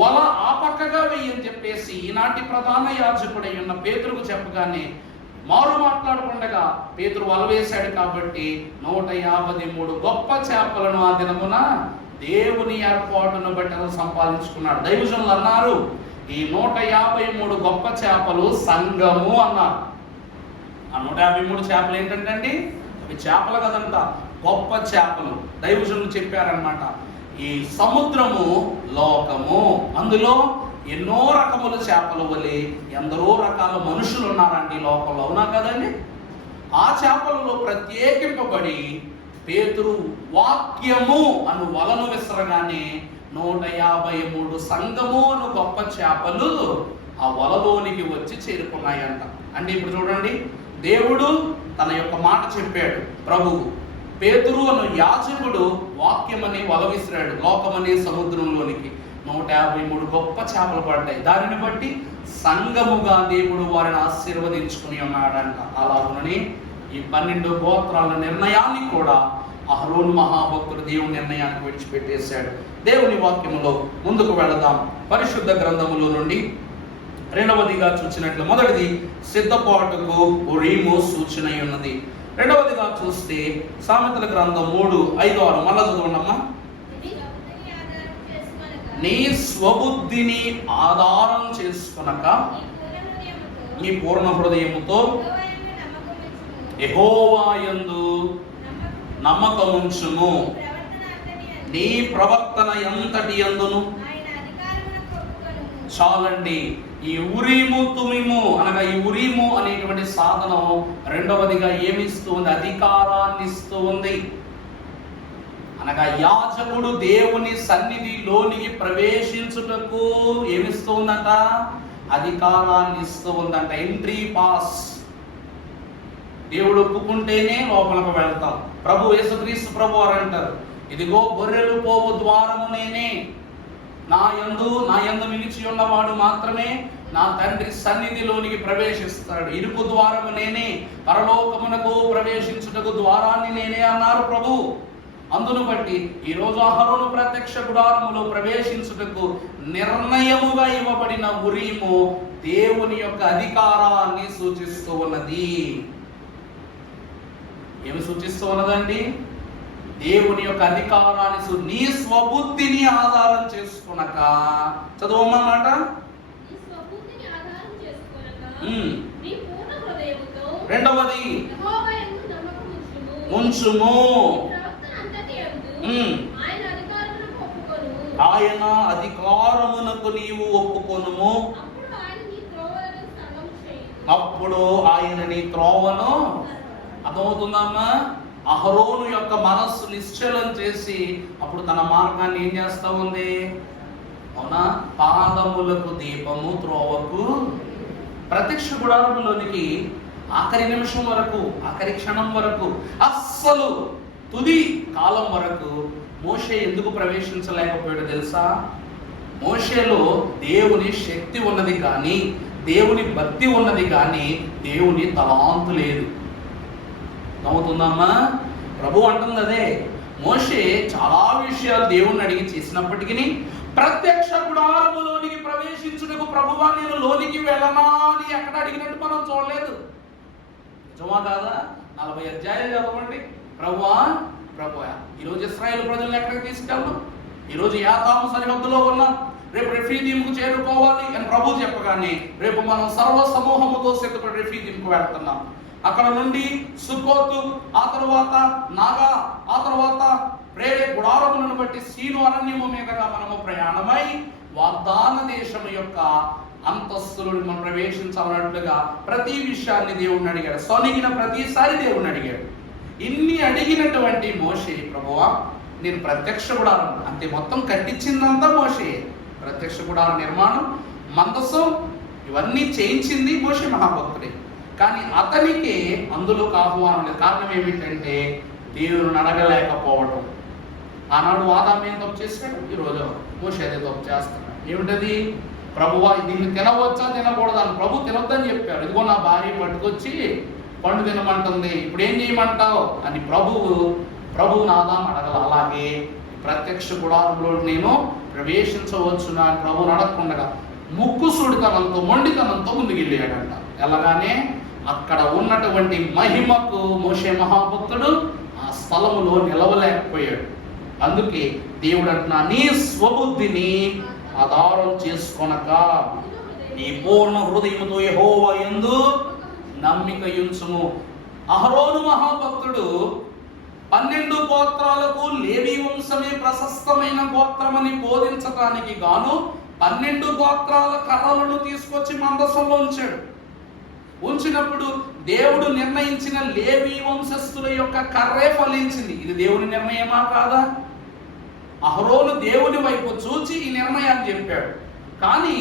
వల ఆ పక్కగా వెయ్యని చెప్పేసి ఈనాటి ప్రధాన యాజకుడై ఉన్న పేతురుకు చెప్పగానే మారు మాట్లాడకుండా పేతురు వల వేశాడు కాబట్టి 153 గొప్ప చేపలను ఆ దినమున దేవుని ఏర్పాటును బట్టి అతను సంపాదించుకున్నాడు. దైవజనులు అన్నారు, ఈ 153 గొప్ప చేపలు సంఘము అన్నారు. ఆ 153 చేపలు ఏంటంటే అండి, అవి చేపలు కదంట, గొప్ప చేపలు. దైవజనులు చెప్పారనమాట, ఈ సముద్రము లోకము, అందులో ఎన్నో రకముల చేపలు వలె ఎందరో రకాల మనుషులు ఉన్నారండి ఈ లోకంలో, అవునా కదండి. ఆ చేపలలో ప్రత్యేకింపబడి పేతురు వాక్యము అను వలను విసరగానే 153 సంఘము అను గొప్ప చేపలు ఆ వలలోనికి వచ్చి చేరుకున్నాయంట. అంటే ఇప్పుడు చూడండి, దేవుడు తన యొక్క మాట చెప్పాడు ప్రభువు, పేతురు అను యాజకుడు వాక్యమని వల విసిరాడు లోకమనే సముద్రంలోనికి. 153 గొప్ప చేపలు పడ్డాయి. దానిని బట్టి సంఘముగా దేవుడు వారిని ఆశీర్వదించుకుని ఉన్నాడంట. అలాగని ఈ 12 గోత్రాల నిర్ణయాన్ని కూడా అహరోను మహాభక్తుడు దేవుని నిర్ణయానికి విడిచిపెట్టేశాడు. దేవుని వాక్యములో ముందుకు వెళదాం. పరిశుద్ధ గ్రంథములో నుండి రెండవదిగా చూసినట్లు, మొదటిది సిద్ధపాటుకు ఉరీము సూచన ఉన్నది. రెండవదిగా చూస్తే సామెతల గ్రంథం 3:5-6 మళ్ళా చదవండమ్మా. నీ స్వబుద్ధిని ఆధారం చేసుకొనక నీ పూర్ణ హృదయముతో యెహోవా యందు నమ్మకముంచుము, నీ ప్రవర్తన ఎంతటి యందును. చాలండి. ఈ ఉరీము తుమిము అనగా ఈ ఉరీము అనేటువంటి సాధనం రెండవదిగా ఏమిస్తూ ఉంది, అధికారాన్ని ఇస్తూ ఉంది. అనగా యాజకుడు దేవుని సన్నిధిలోనికి ప్రవేశించుటకు ఏమిస్తూ ఉందంట, అధికారాన్ని ఇస్తూ ఉందంట. Entry pass. దేవుడు ఒప్పుకుంటేనే లోపలకు వెళ్తాం. ప్రభు యేసుక్రీస్తు ప్రభు వారు అంటారు, ఇదిగో గొర్రెలు పోవు ద్వారము నేనే, నా యందు నిలిచి ఉన్నవాడు మాత్రమే నా తండ్రి సన్నిధిలోనికి ప్రవేశిస్తాడు. ఇరుకు ద్వారము నేనే, పరలోకమునకు ప్రవేశించుటకు ద్వారాన్ని నేనే అన్నారు ప్రభు. అందును బట్టి ఈరోజు అహరోను ప్రత్యక్ష గుడారములో ప్రవేశించుటకు నిర్ణయముగా ఇవ్వబడిన ఉరీము దేవుని యొక్క అధికారాన్ని సూచిస్తూ ఉన్నది. ఏమి సూచిస్తూ ఉన్నదండి? దేవుని యొక్క అధికారాన్ని. నీ స్వబుద్ధిని ఆధారం చేసుకునక, చదవమాట. రెండవది ఉంచుము, ఆయన అధికారమునకు నీవు ఒప్పుకొనుము, అప్పుడు ఆయన నీ త్రోవను. అర్థమవుతుందమ్మా? అహరోను యొక్క మనస్సు నిశ్చలం చేసి అప్పుడు తన మార్గాన్ని ఏం చేస్తా ఉంది? అవునా? పాదములకు దీపము, త్రోవకు. ప్రత్యక్ష గుడారములోనికి ఆఖరి నిమిషం వరకు, ఆఖరి క్షణం వరకు, అస్సలు తుది కాలం వరకు మోషే ఎందుకు ప్రవేశించలేకపోయాడో తెలుసా? మోషేలో దేవుని శక్తి ఉన్నది కానీ, దేవుని భక్తి ఉన్నది కానీ, దేవుని తలాంతు లేదు. నవ్వుతుందమ్మా? ప్రభు అంటుంది అదే. మోషే చాలా విషయాలు దేవుణ్ణి అడిగి చేసినప్పటికీ ప్రత్యక్ష గుడారములోనికి ప్రవేశించుటకు ప్రభువా నేను లోనికి వెళ్ళనా అని ఎక్కడ అడిగినట్టు మనం చూడలేదు. నిజమా కాదా? 40 అధ్యాయాలు చదవండి. ప్రభువా ఈరోజు ఇశ్రాయేలు ప్రజలను ఎక్కడికి తీసుకెళ్ళను, ఈరోజు యాతాము సరిహద్దులో ఉన్నాం, రేపు రెఫీదీముకు చేరుకోవాలి అని ప్రభు చెప్పగానే రేపు మనం సర్వ సమూహముతో సిద్ధపడి రెఫీదీముకు వెళ్తున్నాం. అక్కడ నుండి సుక్కోతు, ఆ తర్వాత నాగా, ఆ తర్వాత ప్రేరే గుడారములను బట్టి సీను అరణ్యము మీదగా మనము ప్రయాణమై వాగ్దాన దేశము యొక్క అంతస్తులను మనం ప్రవేశించాలన్నట్లుగా ప్రతి విషయాన్ని దేవుణ్ణి అడిగాడు. సొనిగిన ప్రతిసారి దేవుణ్ణి అడిగాడు. ఇన్ని అడిగినటువంటి మోషే, ప్రభువా నేను ప్రత్యక్ష గుడారం, అంతే మొత్తం కట్టించిందంతా మోషే. ప్రత్యక్ష గుడార నిర్మాణం, మందసం ఇవన్నీ చేయించింది మోషే మహాభక్తుడే. కానీ అతనికి అందులోకి ఆహ్వానం లేదు. కారణం ఏమిటంటే దేవుని అడగలేకపోవటం. ఆనాడు ఆదాము ఏం తప్పు చేశాడు, ఈరోజు మోషే అదే తప్పు చేస్తున్నాడు. ఏమిటది? ప్రభువా దీన్ని తినవచ్చా తినకూడదా అని ప్రభు తినొద్దని చెప్పాడు. ఇదిగో నా భార్య పట్టుకొచ్చి పండు తినమంటుంది, ఇప్పుడు ఏం చేయమంటావు అని ప్రభువు ఆదాము అడగల. అలాగే ప్రత్యక్ష గుడారంలో నేను ప్రవేశించవచ్చునా అని ప్రభువుని అడగకుండా ముక్కు సుడితనంతో మొండితనంతో ముందుకెళ్ళాడంట. ఎలాగానే అక్కడ ఉన్నటువంటి మహిమకు మోషే మహాభక్తుడు ఆ స్థలములో నిలవలేకపోయాడు. అందుకే దేవుడు అంటున్నా, నీ స్వబుద్ధిని ఆధారం చేసుకొనక నీ పూర్ణ హృదయముతో యెహోవా యందు నమ్మిక ఉంచుము. అహరోను మహాభక్తుడు 12 గోత్రాలకు లేవీ వంశమే ప్రశస్తమైన గోత్రమని బోధించడానికి గాను 12 గోత్రాల కర్రలను తీసుకొచ్చి మందసంలో ఉంచినప్పుడు దేవుడు నిర్ణయించిన లేవీ వంశస్థుల యొక్క కర్రే ఫలించింది. ఇది దేవుని నిర్ణయమా కాదా? అహరోను దేవుని వైపు చూచి ఈ నిర్ణయాన్ని చెప్పాడు. కానీ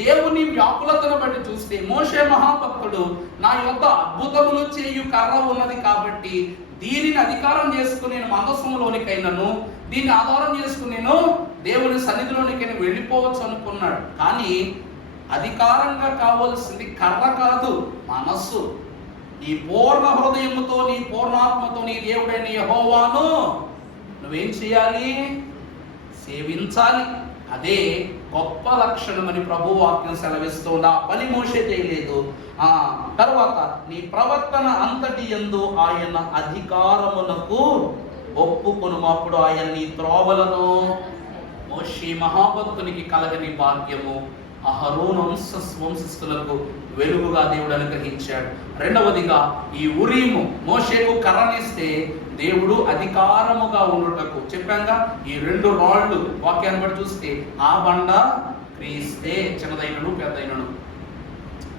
దేవుని వ్యాకులతను బట్టి చూస్తే మోషే మహాభక్తుడు, నా యొక్క అద్భుతములు చేయు కర్ర ఉన్నది కాబట్టి దీనిని అధికారం చేసుకుని నేను మందసంలోనికైనాను, దీన్ని ఆధారం చేసుకుని నేను దేవుని సన్నిధిలోనికి వెళ్ళిపోవచ్చు అనుకున్నాడు. కానీ అధికారంగా కావాల్సింది కర్ర కాదు, మనస్సు. ఈ పూర్ణ హృదయముతో నీ పూర్ణాత్మతో నీ దేవుడైన యెహోవాను నువ్వేం చేయాలి? సేవించాలి. అదే గొప్ప లక్షణమని ప్రభు వాక్యం సెలవిస్తుంది. ఆ పని మోషే చేయలేదు. తర్వాత నీ ప్రవర్తన అంతటి యందు ఆయన అధికారమునకు ఒప్పుకొనుమప్పుడు ఆయన నీ త్రోవలను. మోషే మహాభక్తునికి కలగని భాగ్యము అహరోను వంశస్థులకు వెలుగుగా దేవుడు అనుగ్రహించాడు. రెండవదిగా ఈ ఉరీము మోషేకు కర్రనిస్తే దేవుడు అధికారముగా ఉండుటకు చెప్పాక ఈ 2 రాళ్ళు వాక్యాన్ని బట్టి చూస్తే ఆ బండ క్రీస్తే, చిన్నదైనను పెద్దైనను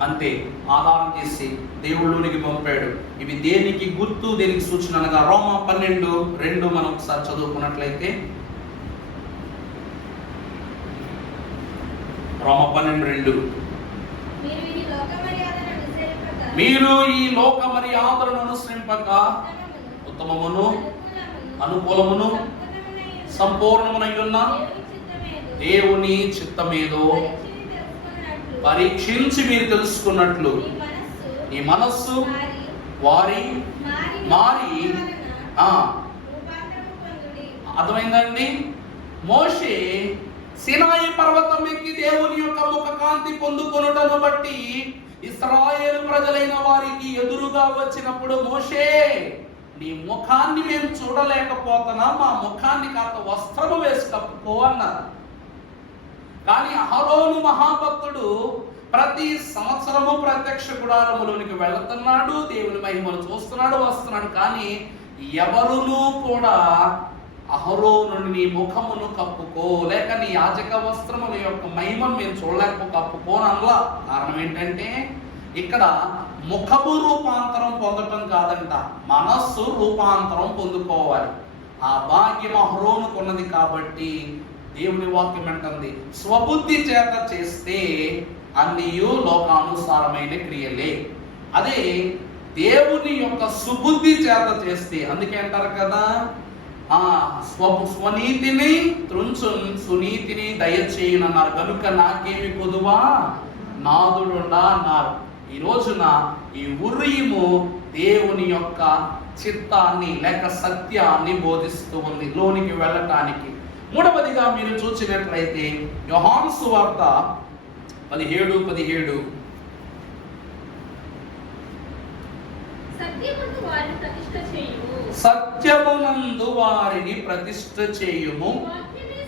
అంతే ఆధారం చేసి దేవుళ్ళలోనికి పంపాడు. ఇవి దేనికి గుర్తు, దేనికి సూచన అనగా రోమా 12:2 మనం ఒకసారి చదువుకున్నట్లయితే, రోమా 12:2 మీరు ఈ లోక మర్యాదలను అనుసరింపక ఉత్తమమును అనుకూలమును సంపూర్ణమునైన దేవుని చిత్తమేదో పరీక్షించి మీరు తెలుసుకున్నట్లు ఈ మనస్సు మారి అర్థమైందండి. మోషే సినాయి పర్వతం ఎక్కి దేవుని యొక్క ముఖ కాంతి పొందుకొనుటను బట్టి ఇశ్రాయేలు ప్రజలైన వారికి ఎదురుగా వచ్చినప్పుడు, మోషే నీ ముఖాన్ని మేము చూడలేకపోతున్నాం, మా ముఖాన్ని కాస్త వస్త్రము వేసి కప్పుకో అన్నారు. కానీ అహరోను మహాభక్తుడు ప్రతి సంవత్సరము ప్రత్యక్ష గుడారములోనికి వెళుతున్నాడు, దేవుని మహిమను చూస్తున్నాడు, వస్తున్నాడు. కానీ ఎవరునూ కూడా అహరోను నీ ముఖమును కప్పుకో, లేక నీ యాజక వస్త్రముల యొక్క మహిమను మేము చూడలేకపో కప్పుకోనల్లా. కారణం ఏంటంటే ఇక్కడ ముఖము రూపాంతరం పొందటం కాదంట, మనస్సు రూపాంతరం పొందుకోవాలి. ఆ భాగ్యం అహరోనుకు ఉన్నది కాబట్టి దేవుని వాక్యం అంటుంది, స్వబుద్ధి చేత చేస్తే అన్నీయు లోకానుసారమైన క్రియలే. అదే దేవుని యొక్క సుబుద్ధి చేత చేస్తే, అందుకే అంటారు కదా, స్వనీతిని త్రుంచు సునీతిని దయచేయునన్నారు, కనుక నాకేమి కొదువా నాదుడుండా అన్నారు. ఈ రోజున ఈ ఉరీము దేవుని యొక్క చిత్తాన్ని లేక సత్యాన్ని బోధిస్తూ ఉంది లోనికి వెళ్ళటానికి. మూడవదిగా మీరు చూసినట్లయితే యోహాను సువార్త 17:17 సత్యమందు వారిని ప్రతిష్ఠ చేయుము. సత్యమునందు వారిని ప్రతిష్ఠ చేయుము. నీ వాక్యమే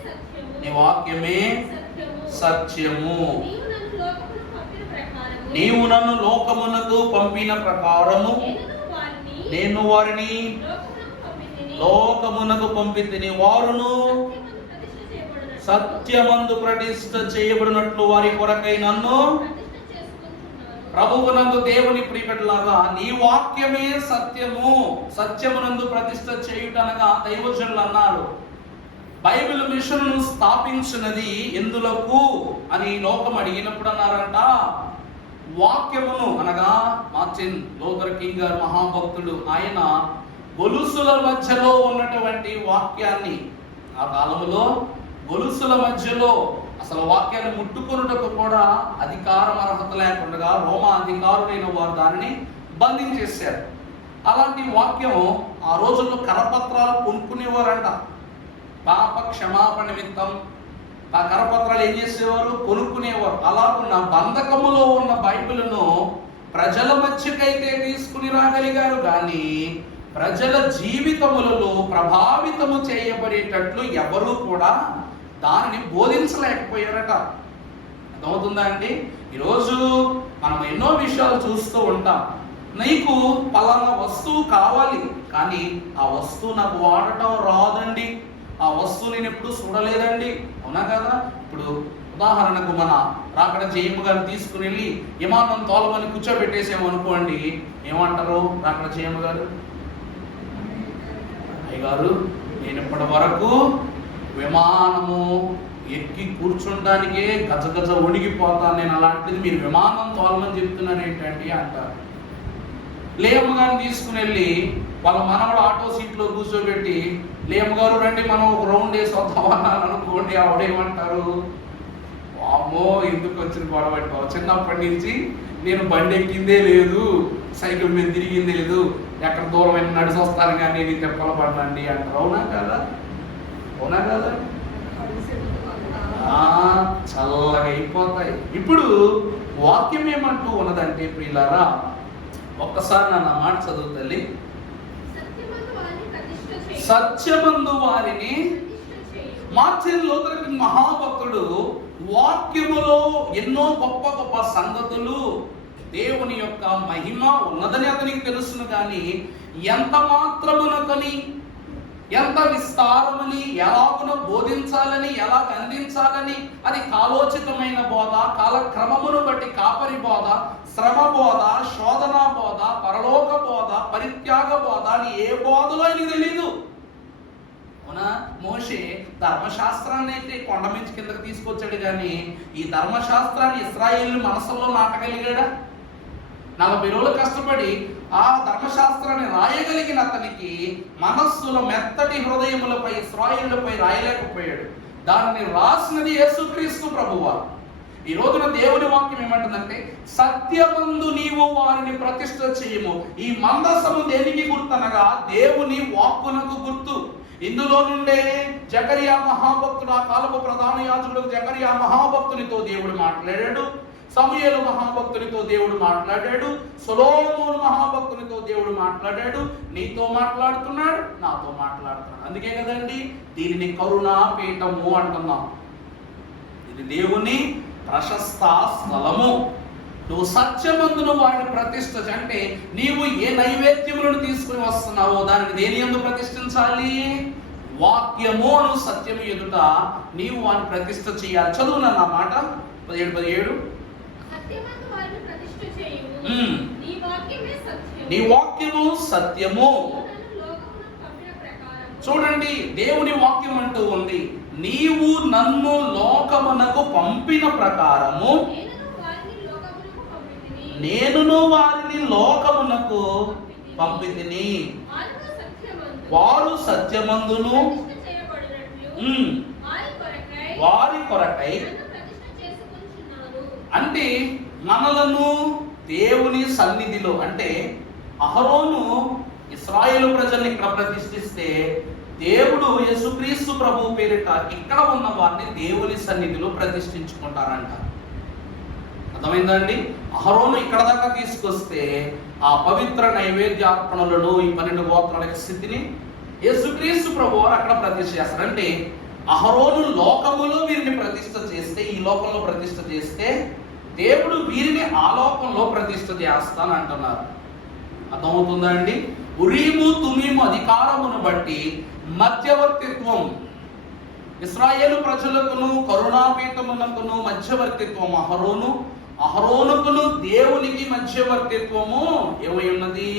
నీ వాక్యమే సత్యము. సత్యము. నీవు నన్ను లోకమునకు పంపిన ప్రకారము నేను వారిని లోకమునకు పంపితిని, వారును సత్యమందు ప్రతిష్ఠ చేయబడినట్లు వారి కొరకై నన్ను ప్రభువునందు దేవుని ప్రియబిడ్డలారా, నీ వాక్యమే సత్యము. సత్యమునందు ప్రతిష్ఠ చేయుటనగా దైవజనులు అన్నారు. బైబిల్ మిషన్ను స్థాపించినది ఎందులకు అని లోకం అడిగినప్పుడు అన్నారంట, వాక్యమును అనగా మార్టిన్ లూథర్ కింగ్ గారు మహాభక్తుడు, ఆయన గొలుసుల మధ్యలో ఉన్నటువంటి వాక్యాన్ని, ఆ కాలంలో గొలుసుల మధ్యలో అసలు వాక్యాన్ని ముట్టుకొనుటకు కూడా అధికారం అర్హత లేకుండా రోమా అధికారులైన వారు దానిని బంధించేశారు. అలాంటి వాక్యం ఆ రోజుల్లో కరపత్రాలు కొనుక్కునేవారంట. పాప క్షమాపణ నిమిత్తం ఆ కరపత్రాలు ఏం చేసేవారు? కొనుక్కునేవారు. అలాగున్న బంధకములో ఉన్న బైబిల్ను ప్రజల మధ్యకైతే తీసుకుని రాగలిగారు, కానీ ప్రజల జీవితములలో ప్రభావితము చేయబడేటట్లు ఎవరు కూడా దానిని బోధించలేకపోయారట. అర్థమవుతుందా అండి? ఈరోజు మనం ఎన్నో విషయాలు చూస్తూ ఉంటాం. నీకు పలానా వస్తువు కావాలి, కానీ ఆ వస్తువు నాకు వాడటం రాదండి, ఆ వస్తువు నేను ఎప్పుడు చూడలేదండి, అవునా కదా? ఇప్పుడు ఉదాహరణకు మన రాకడ జయమ్మ గారిని తీసుకుని వెళ్ళి విమానం తోలమని కూర్చోబెట్టేసాము అనుకోండి, ఏమంటారు రాకడ జయమ్మ గారు? అయ్యగారు, నేను ఇప్పటి వరకు విమానము ఎక్కి కూర్చుంటానికే గజ గజ వణిగిపోతాను నేను, అలాంటిది మీరు విమానం తోలమని చెప్తున్నారు ఏంటండి అంటారు. లేయమ్మ గారిని తీసుకుని వెళ్ళి వాళ్ళ మనవడు ఆటో సీట్లో కూర్చోబెట్టి, లేయమ్మ గారు రండి మనం ఒక రౌండ్ వేసి వద్దామన్నారు అనుకోండి, ఆవిడేమంటారు? అమ్మో ఎందుకు వచ్చిన గొడవ పెట్టావు, చిన్నప్పటి నుంచి నేను బండి ఎక్కిందే లేదు, సైకిల్ మీద తిరిగిందే లేదు, ఎక్కడ దూరమైన నడిచి వస్తాను కానీ నేను తెప్పలు పడనండి అంటారు. అవునా కదా? అవునా కదా? చల్లగా అయిపోతాయి. ఇప్పుడు వాక్యం ఏమంటూ ఉన్నదంటే ప్రియులారా, ఒక్కసారి నా మాట చదువు తల్లి. సత్యమందు వారిని, మార్టిన్ లూథర్ కింగ్ మహాభక్తుడు వాక్యములో ఎన్నో గొప్ప గొప్ప సంగతులు, దేవుని యొక్క మహిమ ఉన్నదని అతనికి తెలుసును, కానీ ఎంత మాత్రమునకని, ఎంత విస్తారమని, ఎలాగున బోధించాలని, ఎలా అందించాలని, అది కాలోచితమైన బోధ, కాలక్రమమును బట్టి కాపరి బోధ, శ్రమ బోధ, శోధన బోధ, పరలోక బోధ, పరిత్యాగ బోధ అని ఏ బోధలో అని తెలీదు. అవునా? మోషే ధర్మశాస్త్రాన్ని అయితే కొండ మించి కిందకి తీసుకొచ్చాడు, కానీ ఈ ధర్మశాస్త్రాన్ని ఇశ్రాయేలు మనసులో నాటగలిగాడా? 40 రోజులు కష్టపడి ఆ ధర్మశాస్త్రాన్ని రాయగలిగిన అతనికి మనస్సులో మెత్తటి హృదయములపై ఇశ్రాయేలుపై రాయలేకపోయాడు. దానిని రాసినది యేసుక్రీస్తు ప్రభువారు. ఈ రోజున దేవుని వాక్యం ఏమంటుందంటే, సత్యమందు నీవు వారిని ప్రతిష్ఠ చేయము. ఈ మందసము దేనికి గుర్తనగా దేవుని వాక్కునకు గుర్తు. ఇందులో నుండే జకరియా మహాభక్తుడు, ఆ కాలపు ప్రధాన యాజకుడు జకరియా మహాభక్తునితో దేవుడు మాట్లాడాడు, సమూయేలు మహాభక్తునితో దేవుడు మాట్లాడాడు, సొలొమోను మహాభక్తునితో దేవుడు మాట్లాడాడు. నీతో మాట్లాడుతున్నాడు, నాతో మాట్లాడుతున్నాడు. అందుకే కదండి దీనిని కరుణాపీఠము అంటున్నాం. ఇది దేవుని ప్రశస్త స్థలము. నువ్వు సత్యమందును వాడిని ప్రతిష్ఠ, అంటే నీవు ఏ నైవేద్యములను తీసుకుని వస్తున్నావో దానిని దేని యందు ప్రతిష్ఠించాలి? వాక్యము అను సత్యము ఎదుట నీవు వాడిని ప్రతిష్ఠ చేయాలి. చదువునా నా మాట 17. నీ వాక్యము సత్యము. చూడండి, దేవుని వాక్యం అంటూ ఉంది, నీవు నన్ను లోకమునకు పంపిన ప్రకారము నేనును వారిని లోకమునకు పంపితిని, వారు సత్యమందును వారి కొరకై. అంటే మనలను దేవుని సన్నిధిలో, అంటే అహరోను ఇశ్రాయేలు ప్రజల్ని ఇక్కడ ప్రతిష్ఠిస్తే, దేవుడు యేసుక్రీస్తు ప్రభు పేరిట ఇక్కడ ఉన్న వారిని దేవుని సన్నిధిలో ప్రతిష్ఠించుకుంటారంట. అర్థమైందండి? అహరోను ఇక్కడ దాకా తీసుకొస్తే ఆ పవిత్ర నైవేద్యార్పణలను ఈ 12 గోత్రాల యొక్క స్థితిని యేసుక్రీస్తు ప్రభువారు అక్కడ ప్రతిష్ఠ చేస్తారు. అంటే అహరోను లోకములో వీరిని ప్రతిష్ఠ చేస్తే, ఈ లోకంలో ప్రతిష్ఠ చేస్తే, దేవుడు వీరిని ఆ లోకంలో ప్రతిష్ఠ చేస్తాను అంటున్నారు. అర్థమవుతుందా అండి? ఉరీము తుమీము అధికారమును బట్టి మధ్యవర్తిత్వం, ఇశ్రాయేలు ప్రజలకును కరుణాపీఠమునకును మధ్యవర్తిత్వం అహరోనుకును దేవునికి మధ్యవర్తిత్వము ఏమై ఉన్నది?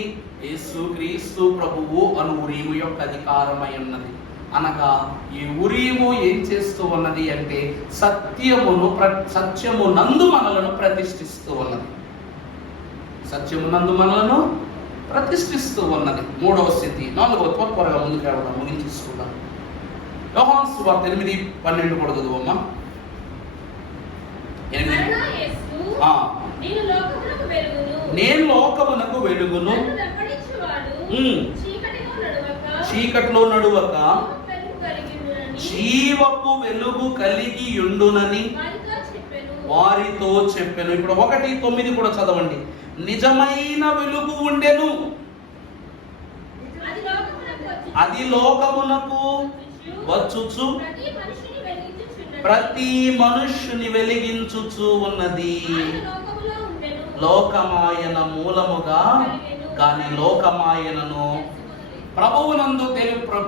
యేసుక్రీస్తు ప్రభువు అను ఉరీము యొక్క అధికారమై ఉన్నది. అనగా ఈ ఉరీము ఏం చేస్తూ ఉన్నది అంటే సత్యము నందు మనలను ప్రతిష్ఠిస్తూ ఉన్నది. సత్యము నందు మనలను ప్రతిష్ఠిస్తూ ఉన్నది. 3వ స్థితి. 4వ త్వరగా ముందుకు వెళ్దాం, ముగించేసుకుందాం. యోహాను సువార్త 8:12 కూడా చదువమ్మా. నేను లోకమునకు వెలుగును, చీకటిలో నడువక జీవపు వెలుగు కలిగి ఉండునని వారితో చెప్పెను. ఇప్పుడు 1:9 కూడా చదవండి. నిజమైన వెలుగు ఉండెను, అది లోకమునకు వచ్చుచు ప్రతి మనుష్యుని వెలిగించుచు ఉన్నది. లోకమాయన మూలముగా కానీ లోకమాయనను ప్రభువునందు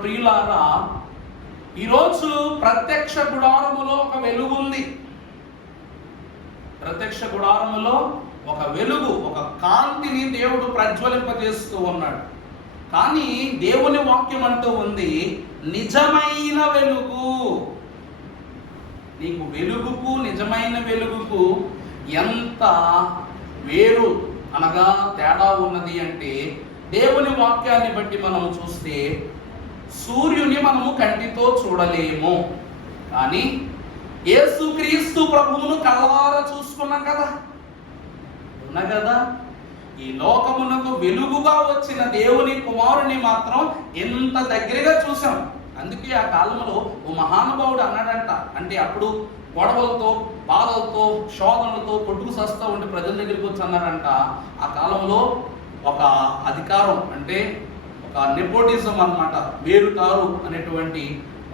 ప్రియులారా, ఈరోజు ప్రత్యక్ష గుడారములో ఒక వెలుగు ఉంది. ప్రత్యక్ష గుడారములో ఒక వెలుగు, ఒక కాంతిని దేవుడు ప్రజ్వలింపజేస్తూ ఉన్నాడు. కానీ దేవుని వాక్యం అంటూ ఉంది, నిజమైన వెలుగు. నీకు వెలుగుకు నిజమైన వెలుగుకు ఎంత వేరు అనగా తేడా ఉన్నది అంటే, దేవుని వాక్యాన్ని బట్టి మనం చూస్తే సూర్యుని మనము కంటితో చూడలేము, కానీ యేసుక్రీస్తు ప్రభువును కళ్ళారా చూసుకున్నాం కదా, ఉన్నా కదా. ఈ లోకమునకు వెలుగుగా వచ్చిన దేవుని కుమారుని మాత్రం ఎంత దగ్గరగా చూసాం. అందుకే ఆ కాలంలో ఓ మహానుభావుడు అన్నాడంట, అంటే అప్పుడు గొడవలతో, బాధలతో, శోధనలతో కొట్టుకు సస్తా ఉంటే ప్రజల దగ్గరికి వచ్చి అన్నాడంట, ఆ కాలంలో ఒక అధికారం అంటే ఒక నెపోటిజం అన్నమాట, వేరుతారు అనేటువంటి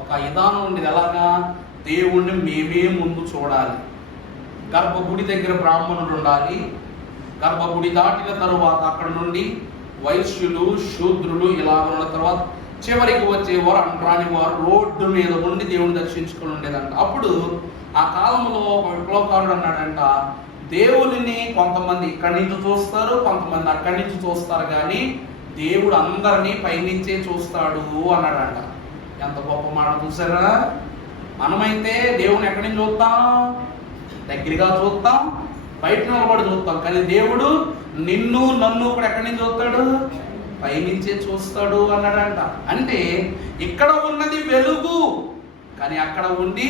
ఒక విధానం ఉండేది. ఎలాగా? దేవుణ్ణి మేమే ముందు చూడాలి, గర్భగుడి దగ్గర బ్రాహ్మణుడు ఉండాలి, గర్భగుడి దాటిన తరువాత అక్కడ నుండి వైశ్యులు, శూద్రులు ఇలా ఉన్న తర్వాత చివరికి వచ్చేవారు అంటరాని వారు రోడ్డు మీద ఉండి దేవుని దర్శించుకొని ఉండేదంట. అప్పుడు ఆ కాలంలో ఒక విప్లవకారుడు అన్నాడంట, దేవుని కొంతమంది ఇక్కడి నుంచి చూస్తారు, కొంతమంది అక్కడి నుంచి చూస్తారు, కానీ దేవుడు అందరినీ పైనుంచే చూస్తాడు అన్నాడంట. ఎంత గొప్ప మాట చూసారా? మనమైతే దేవుని ఎక్కడి నుంచి చూస్తాం? దగ్గరగా చూస్తాం, బయట నిలబడి చూస్తాం, కానీ దేవుడు నిన్ను నన్ను కూడా ఎక్కడి నుంచి చూస్తాడు? పైనుంచే చూస్తాడు అన్నాడంట. అంటే ఇక్కడ ఉన్నది వెలుగు, కానీ అక్కడ ఉండి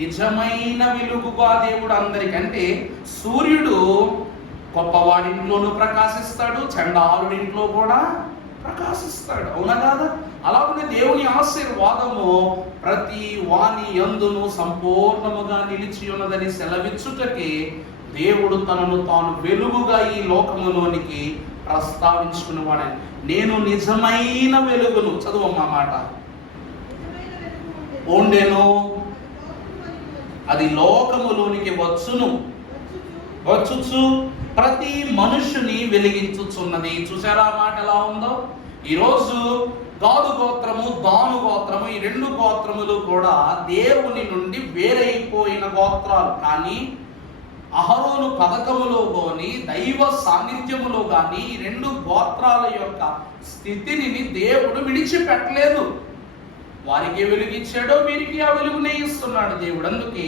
నిజమైన వెలుగుగా దేవుడు అందరికంటే, సూర్యుడు గొప్పవాడింట్లోనూ ప్రకాశిస్తాడు, చండాలుడింట్లో కూడా ప్రకాశిస్తాడు, అవునా కాదా? అలాగే దేవుని ఆశీర్వాదము ప్రతి వాని యందును సంపూర్ణముగా నిలిచి ఉన్నదని సెలవిచ్చుటకే దేవుడు తనను తాను వెలుగుగా ఈ లోకములోనికి ప్రస్తావించుకున్నవాడని. నేను నిజమైన వెలుగును, చదువమ్మా మాట, ఉండెను, అది లోకములోనికి వచ్చుచు ప్రతి మనుషుని వెలిగించుచున్నది. చూసారా మాట ఎలా ఉందో? ఈరోజు గాదు గోత్రము, దాను గోత్రము, ఈ 2 గోత్రములు కూడా దేవుని నుండి వేరైపోయిన గోత్రాలు. కానీ అహరోను పథకములో గాని, దైవ సాన్నిధ్యములో గాని ఈ 2 గోత్రాల యొక్క స్థితిని దేవుడు విడిచిపెట్టలేదు. వారికి వెలుగిచ్చాడో వీరికి ఆ వెలుగునే ఇస్తున్నాడు దేవుడు. అందుకే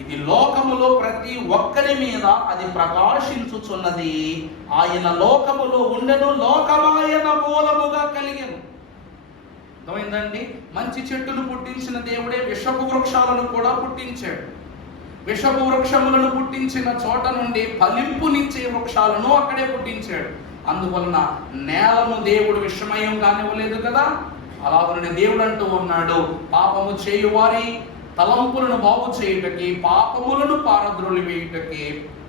ఇది లోకములో ప్రతి ఒక్కరి మీద అది ప్రకాశించుచున్నది. ఆయన లోకములో ఉండెను, లోకమాయన మూలముగా కలిగెను. అర్థమైందండి? మంచి చెట్టును పుట్టించిన దేవుడే విషపు వృక్షాలను కూడా పుట్టించాడు. విషపు వృక్షములను పుట్టించిన చోట నుండి ఫలింపునిచ్చే వృక్షాలను అక్కడే పుట్టించాడు. అందువలన నేలను దేవుడు విషమయం కానివ్వలేదు కదా. అలాగనే దేవుడు అంటూ ఉన్నాడు, పాపము చేయువారి తలంపులను బాగు చేయుటకి, పాపములను పారద్రోలి వేయుటకి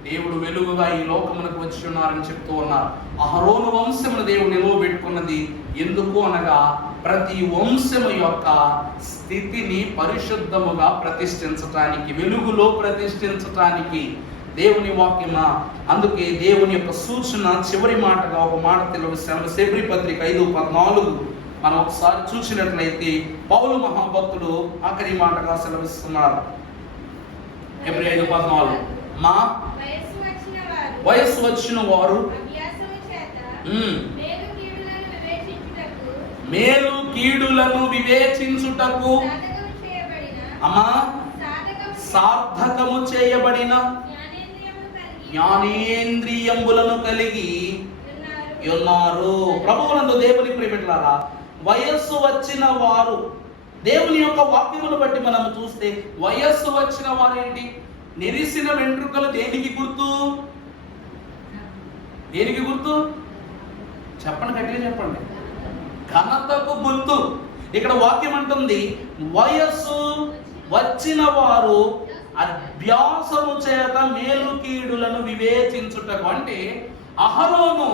దేవుడు వెలుగుగా ఈ లోకమునకు వచ్చి ఉన్నారని చెప్తూ ఉన్నారు. అహరోను వంశమును దేవుడు నిలవబెట్టుకున్నది ఎందుకు అనగా ప్రతి వంశము యొక్క స్థితిని పరిశుద్ధముగా ప్రతిష్ఠించటానికి, వెలుగులో ప్రతిష్ఠించటానికి దేవుని వాక్యమా. అందుకే దేవుని యొక్క సూచన చివరి మాటగా ఒక మాట తెలుగుతాము. హెబ్రీ పత్రిక 5:14 మనం ఒకసారి చూసినట్లయితే పౌలు మహాభక్తుడు ఆఖరి మాటగా సెలవిస్తున్నారు. హెబ్రీ 5:14 మా వయస్సు వచ్చిన వారు మేలు కీడులను వివేచించుటకు అమ్మా సార్థకము చేయబడిన జ్ఞానేంద్రియములను కలిగి ఉన్నారు. ప్రభువునందు దేవుని ప్రియమిట్లారా, వయస్సు వచ్చిన వారు, దేవుని యొక్క వాక్యమును బట్టి మనం చూస్తే వయస్సు వచ్చిన వారు ఏంటి? నెరిసిన వెంట్రుకలు దేనికి గుర్తు? దేనికి గుర్తు? చెప్పండి, గట్టిగా చెప్పండి. ఘనతకు గుర్తు. ఇక్కడ వాక్యం అంటుంది వయస్సు వచ్చిన వారు అభ్యాసము చేత మేలు కీడులను వివేచించుటకు. అంటే అహరోను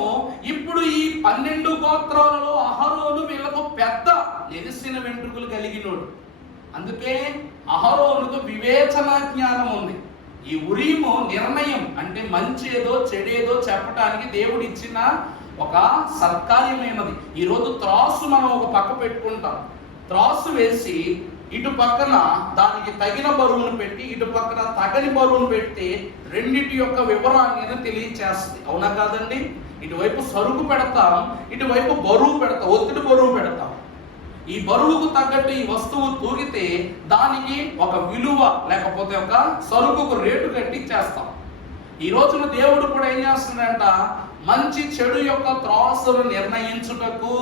ఇప్పుడు ఈ 12 గోత్రాలలో అహరోను వీళ్ళకు పెద్ద నెరిసిన వెంట్రుకలు కలిగినోడు. అందుకే అహరోనుకు వివేచన జ్ఞానం ఉంది. ఈ ఉరీము నిర్ణయం అంటే మంచి ఏదో చెడేదో చెప్పడానికి దేవుడు ఇచ్చిన ఒక సత్కార్యమైనది. ఈరోజు త్రాసు మనం ఒక పక్క పెట్టుకుంటాం. త్రాసు వేసి ఇటు పక్కన దానికి తగిన బరువును పెట్టి ఇటు పక్కన తగని బరువును పెట్టి రెండిటి యొక్క వివరాన్ని తెలియచేస్తుంది. అవునా కాదండి? ఇటువైపు సరుకు పెడతాం, ఇటువైపు బరువు పెడతాం, ఒత్తిడి బరువు పెడతాం. ఈ బరువుకు తగ్గట్టు ఈ వస్తువు తూగితే దానికి ఒక విలువ లేకపోతే ఒక సరుకుకు రేటు కట్టి చేస్తాం. ఈ రోజున దేవుడు కూడా ఏం చేస్తున్నాడంట? మంచి చెడు యొక్క త్రాసును నిర్ణయించుటకు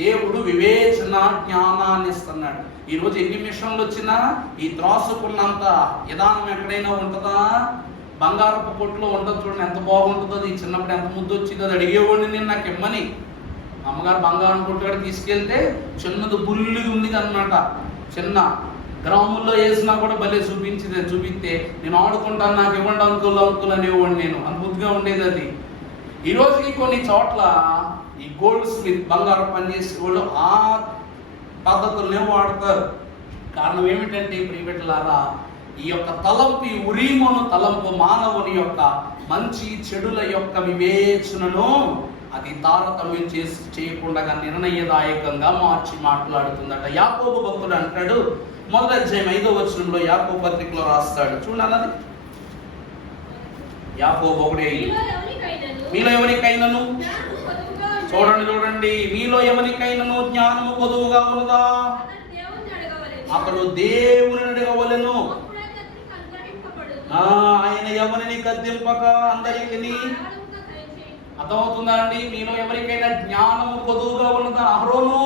దేవుడు వివేచన జ్ఞానాన్ని ఇస్తున్నాడు. ఈ రోజు ఎన్ని మిషన్లు వచ్చినా ఈ త్రాసుకున్నంత విధానం ఎక్కడైనా ఉంటుందా? బంగారపు కొట్లో ఉంటుంది చూడండి, ఎంత బాగుంటుందో. అది చిన్నప్పుడు ఎంత ముద్దు వచ్చిందో అది అడిగేవాడిని నేను, నాకు ఇమ్మని. అమ్మగారు బంగారం కొట్టుకాడ తీసుకెళ్తే చిన్నది బుల్లిగా ఉంది అన్నమాట. చిన్న గ్రాముల్లో వేసినా కూడా భలే చూపిస్తే నేను ఆడుకుంటాను, నాకు ఇవ్వండి అంకుల్ అంకుల్ అనేవాడిని నేను. అంత ముద్దుగా ఉండేది అది. ఈ రోజుకి కొన్ని చోట్ల ఈ గోల్డ్ స్మిత్ బంగారం పనిచేసే వాళ్ళు ఆ పద్ధతులనే వాడతారు. కారణం ఏమిటంటే ప్రియబిడ్డలారా, ఈ యొక్క తలంపు, ఈ ఉరీమును తలంపు మానవుని యొక్క మంచి చెడుల యొక్క వివేచనను అది తారతమ్యం చేయకుండా నిర్ణయదాయకంగా మార్చి మాట్లాడుతుందట. యాకోబు భక్తుడు అంటాడు, 1వ అధ్యాయం 5వ వచనంలో యాకోబు పత్రికలో రాస్తాడు. చూడాలది యాకోబు 1:5. మీలో ఎవరికైనాను చూడండి, మీలో ఎవరికైనాను జ్ఞానము కొదువుగా ఉన్నదా? అతడు దేవుని అడగవలెను, ఆయన ఎవరిని గద్దింపక అందరికీ. అర్థమవుతుందా అండి? మీలో ఎవరికైనా జ్ఞానము కొదువుగా ఉన్నదా? అహరోను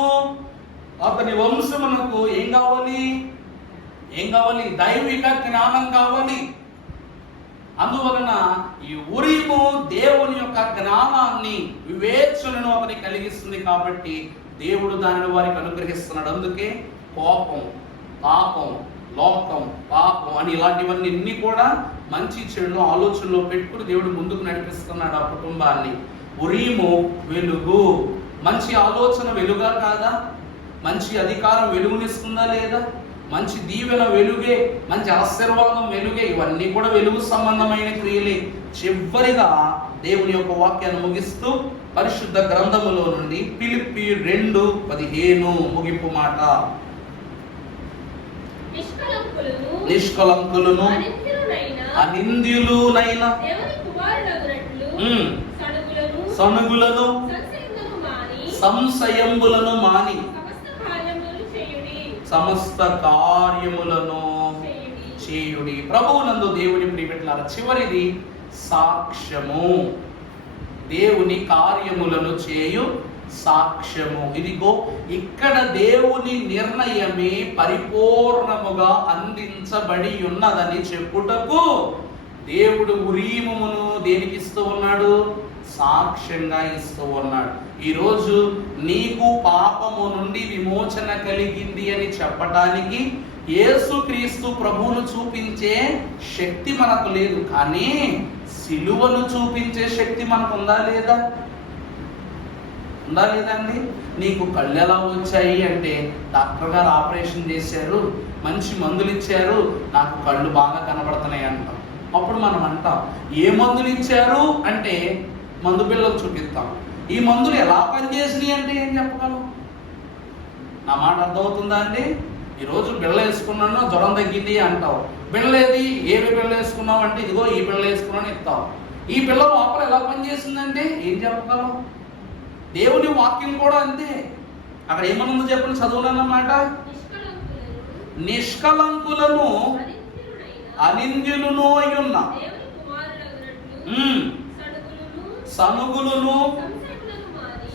అతని వంశమునకు ఏం కావాలి? దైవిక జ్ఞానం కావాలి. అందువలన ఈ ఉరీము దేవుని యొక్క జ్ఞానాన్ని, వివేచనను అతని కలిగిస్తుంది. కాబట్టి దేవుడు దానిని వారికి అనుగ్రహిస్తున్నాడు. అందుకే కోపం, పాపం, లోకం, పాపం అని ఇలాంటివన్నీ కూడా మంచి చెడు ఆలోచనలో పెట్టుకుని దేవుడు ముందుకు నడిపిస్తున్నాడు ఆ కుటుంబాన్ని. ఉరీము వెలుగు. మంచి ఆలోచన వెలుగా కాదా? మంచి అధికారం వెలుగునిస్తుందా లేదా? మంచి దీవెన వెలుగే, మంచి ఆశీర్వాదం వెలుగే. ఇవన్నీ కూడా వెలుగు సంబంధమైన క్రియలే. చివరిగా దేవుని యొక్క వాక్యాన్ని ముగిస్తూ పరిశుద్ధ గ్రంథములో నుండి ఫిలిప్పీ 2:15 ముగింపు మాట. నిష్కలంకులను అనింద్యులునైన సనుగులను సంశయములను మాని సమస్త కార్యములను చేయుడి. ప్రభువునందు దేవుని ప్రియబిడ్డలారా, చివరిది సాక్ష్యము. దేవుని కార్యములను చేయు సాక్ష్యము. ఇదిగో ఇక్కడ దేవుని నిర్ణయమే పరిపూర్ణముగా అందించబడి ఉన్నదని చెప్పుటకు దేవుడు ఉరీమును దేనికి ఇస్తూ ఉన్నాడు? సాక్ష్యంగా ఇస్తూ ఉన్నాడు. ఈరోజు నీకు పాపము నుండి విమోచన కలిగింది అని చెప్పటానికి యేసుక్రీస్తు ప్రభువును చూపించే శక్తి మనకు లేదు, కానీ సిలువను చూపించే శక్తి మనకు ఉందా లేదా? ఉందా లేదండి? నీకు కళ్ళు ఎలా వచ్చాయి అంటే డాక్టర్ గారు ఆపరేషన్ చేశారు, మంచి మందులు ఇచ్చారు, నాకు కళ్ళు బాగా కనబడుతున్నాయి అంటాం. అప్పుడు మనం అంటాం, ఏ మందులు ఇచ్చారు అంటే మందు బిళ్ళలు చూపిస్తాం. ఈ మందులు ఎలా పనిచేసినాయి అంటే ఏం చెప్పగలం? నా మాట అర్థమవుతుందా అండి? ఈరోజు బిళ్ళ వేసుకున్నాను, జ్వరం తగ్గింది అంటావు. బిళ్ళేది? ఏమి బిళ్ళ వేసుకున్నావు అంటే ఇదిగో ఈ బిళ్ళ వేసుకున్నాను ఇస్తావు. ఈ బిళ్ళ లోపల ఎలా పనిచేసిందంటే ఏం చెప్పగలం? దేవుని వాక్యం కూడా అంతే. అక్కడ ఏమనుందో చెప్పండి, చదువులన్నమాట. నిష్కలంకులను అనింద్యులను అయ్యున్న సనుగులను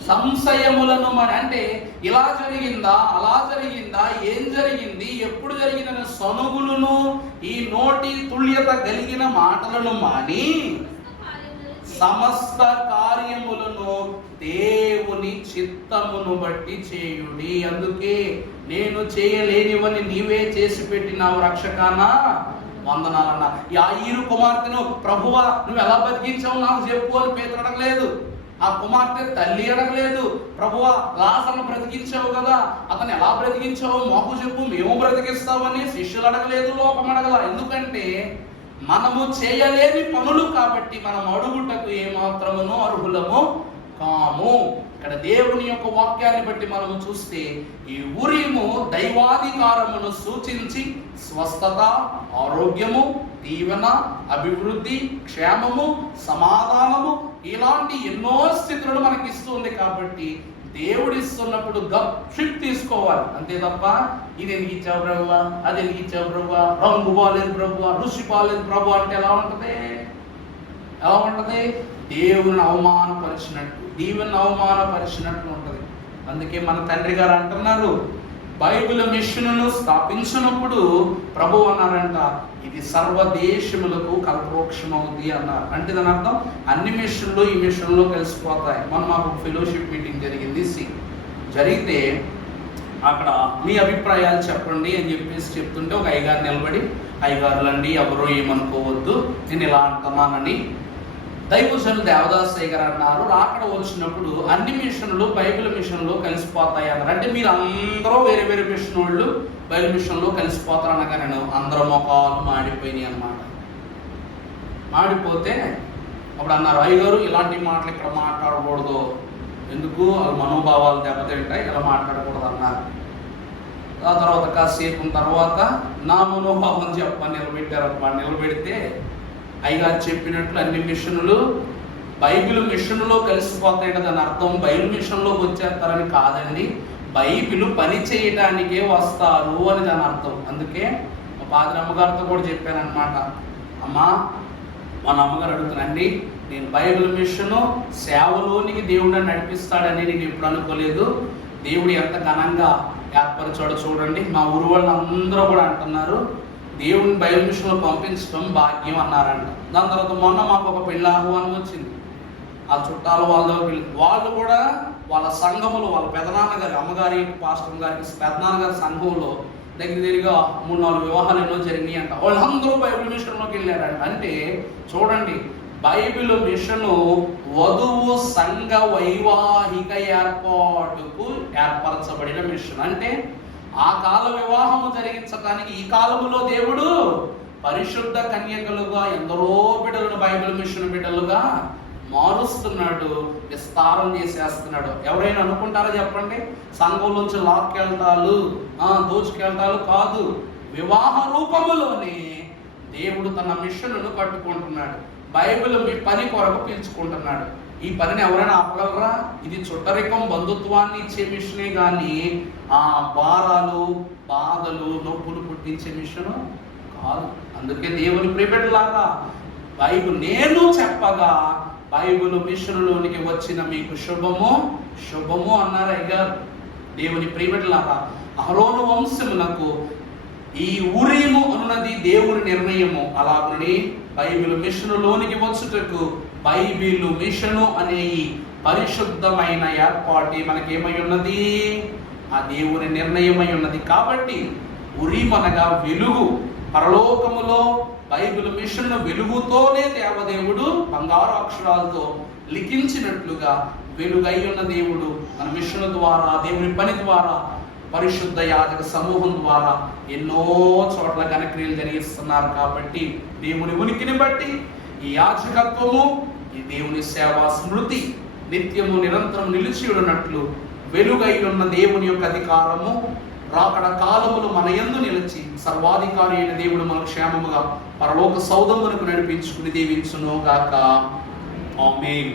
సంశయములను మరి, అంటే ఇలా జరిగిందా అలా జరిగిందా ఏం జరిగింది ఎప్పుడు జరిగిందనే సనుగులను, ఈ నోటి తుల్యత కలిగిన మాటలను మాని సమస్త కార్యములను దేవుని చిత్తమును బట్టి చేయుడి. అందుకే నేను చేయలేనివని నీవే చేసి పెట్టినావు రక్షకానా, వందనాలన్నా. యాయీరు కుమార్తెను ప్రభువా నువ్వు ఎలా బతికించావు నాకు చెప్పు అని పేతురు అడగలేదు. ఆ కుమార్తె తల్లి అడగలేదు, ప్రభువా లాజరును బ్రతికించావు కదా, అతను ఎలా బ్రతికించావు మాకు చెప్పు మేము బ్రతికిస్తామని శిష్యులు అడగలేదు, లోకం అడగల. ఎందుకంటే మనము చేయలేని పనులు కాబట్టి మనం అడుగుటకు ఏమాత్రమును అర్హులము కాము. ఇక్కడ దేవుని యొక్క వాక్యాన్ని బట్టి మనము చూస్తే ఈ ఉరీము దైవాధికారమును సూచించి స్వస్థత, ఆరోగ్యము, దీవెన, అభివృద్ధి, క్షేమము, సమాధానము ఇలాంటి ఎన్నో స్థితులను మనకి ఇస్తుంది. కాబట్టి దేవుడు ఇస్తున్నప్పుడు గప్షిప్ తీసుకోవాలి అంతే తప్ప ఇది ఎందుకు ఇచ్చావు ప్రభువా, అది ఎందుకు ఇచ్చావు ప్రభువా, రంగు బాలేదు ప్రభువా, రుచి బాలేదు ప్రభు అంటే ఎలా ఉంటది? ఎలా ఉంటది? దేవుని అవమానపరిచినట్టు, దీవెని అవమానపరిచినట్లు ఉంటది. అందుకే మన తండ్రి గారు అంటున్నారు, బైబిల్ మిషన్ను స్థాపించినప్పుడు ప్రభు అన్నారంట, ఇది సర్వదేశములకు కల్పవృక్షమవుద్ది అన్నారు. అంటే దాని అర్థం అన్ని మిషన్లు ఈ మిషన్లో కలిసిపోతాయి. మనం మాకు ఫెలోషిప్ మీటింగ్ జరిగింది, జరిగితే అక్కడ మీ అభిప్రాయాలు చెప్పండి అని చెప్పేసి చెప్తుంటే ఒక అయ్యగారు నిలబడి, అయ్యగారులండి ఎవరో ఏమనుకోవద్దు, నేను ఇలా అంటున్నానని. దైవజనులు దేవదాసయ్య గారు అన్నారు, రాకడ వచ్చినప్పుడు అన్ని మిషన్లు బైబిల్ మిషన్లో కలిసిపోతాయి అన్నారు. అంటే మీరు అందరూ వేరే వేరే మిషన్ వాళ్ళు బైబిల్ మిషన్లో కలిసిపోతారు అనగా నేను అందరూ మొఖాలు మాడిపోయినాయి అన్నమాట. మాడిపోతే అప్పుడు అన్నారు, అయ్యగారు ఇలాంటి మాటలు ఇక్కడ మాట్లాడకూడదు, ఎందుకు వాళ్ళ మనోభావాలు దెబ్బతింటాయి, ఇలా మాట్లాడకూడదు అన్నారు. ఆ తర్వాత కాసేపు తర్వాత నా మనోభావం చెప్పని నిలబెట్టారు అన్నమాట. నిలబెడితే అయ్యగారు చెప్పినట్లు అన్ని మిషన్లు బైబిల్ మిషన్లో కలిసిపోతాయి కదా, దాని అర్థం బైబిల్ మిషన్లోకి వచ్చేస్తారని కాదండి, బైబిల్ పని చేయడానికే వస్తారు అని దాని అర్థం. అందుకే మా పాదరి అమ్మగారితో కూడా చెప్పాను అనమాట, అమ్మా మన అమ్మగారు అడుగుతున్నాండి, నేను బైబిల్ మిషను సేవలోనికి దేవుడు నడిపిస్తాడని నేను ఎప్పుడు అనుకోలేదు, దేవుడు ఎంత ఘనంగా ఏర్పరిచాడో చూడండి. మా ఊరు వాళ్ళు అందరూ కూడా అంటున్నారు దేవుడిని బైబిల్ మిషన్లో పంపించడం భాగ్యం అన్నారంట. దాని తర్వాత మొన్న మాకు ఒక పెళ్లి ఆహ్వానం వచ్చింది. ఆ చుట్టాలు వాళ్ళు కూడా వాళ్ళ సంఘములో వాళ్ళ పెదనాన్నగారి అమ్మగారి పాస్టర్ గారికి పెదనాన్నగారి సంఘంలో దగ్గరగా 3-4 వివాహాలు ఎన్నో జరిగినాయి అంట. వాళ్ళందరూ బైబిల్ మిషన్లోకి వెళ్ళారంట. అంటే చూడండి, బైబిల్ మిషను వధువు సంఘ వైవాహిక ఏర్పాటుకు ఏర్పరచబడిన మిషన్. అంటే ఆ కాల వివాహము జరిగించడానికి ఈ కాలములో దేవుడు పరిశుద్ధ కన్యకలుగా ఎందరో బిడ్డలను బైబిల్ మిషన్ బిడ్డలుగా మారుస్తున్నాడు, విస్తారం చేసేస్తున్నాడు. ఎవరైనా అనుకుంటారా చెప్పండి, సంఘం నుంచి లాక్కెళ్తాలు దోచుకెళ్తాలు కాదు, వివాహ రూపములోనే దేవుడు తన మిషన్ను కట్టుకుంటున్నాడు, బైబిల్ మీ పని కొరకు పిలుచుకుంటున్నాడు. ఈ పనిని ఎవరైనా ఆపగలరా? ఇది చుట్టరికం బంధుత్వాన్ని ఇచ్చే మిషనే కానీ ఆ భారాలు బాధలు నొప్పులు పుట్టించే మిషను కాదు. అందుకే దేవుని ప్రియబిడ్డలారా, బైబిల్ నేను చెప్పగా బైబిల్ మిషన్లోనికి వచ్చిన మీకు శుభము శుభము అన్నారు అయ్యారు. దేవుని ప్రియబిడ్డలారా, అహరోను వంశమునకు ఈ ఉరీము అన్నది దేవుని నిర్ణయము. అలాగని బైబిల్ మిషన్లోనికి వచ్చుటకు బైబిల్ మిషను అనే ఈ పరిశుద్ధమైన ఏర్పాటు మనకేమై ఉన్నది? ఆ దేవుని నిర్ణయమై ఉన్నది. కాబట్టి ఉరీం అనగా వెలుగు. పరలోకములో బైబిల్ మిషన్ వెలుగుతోనే దేవదేవుడు బంగారు అక్షరాలతో లిఖించినట్లుగా వెలుగై ఉన్న దేవుడు మన మిషన్ ద్వారా, దేవుని పని ద్వారా, పరిశుద్ధ యాజక సమూహం ద్వారా ఎన్నో చోట్ల ఘనక్రియలు జరిగిస్తున్నారు. కాబట్టి దేవుని ఉనికిని బట్టి ఈ యాజకత్వము, ఈ దేవుని సేవా స్మృతి నిత్యము నిరంతరం నిలిచి ఉన్నట్లు వెలుగై ఉన్న దేవుని యొక్క అధికారము రాకడ కాలములు మన యందు నిలిచి సర్వాధికారి అయిన దేవుడు మన క్షేమముగా పరలోక సౌధమునకు నడిపించుకుని దీవించును గాక. ఆమేన్.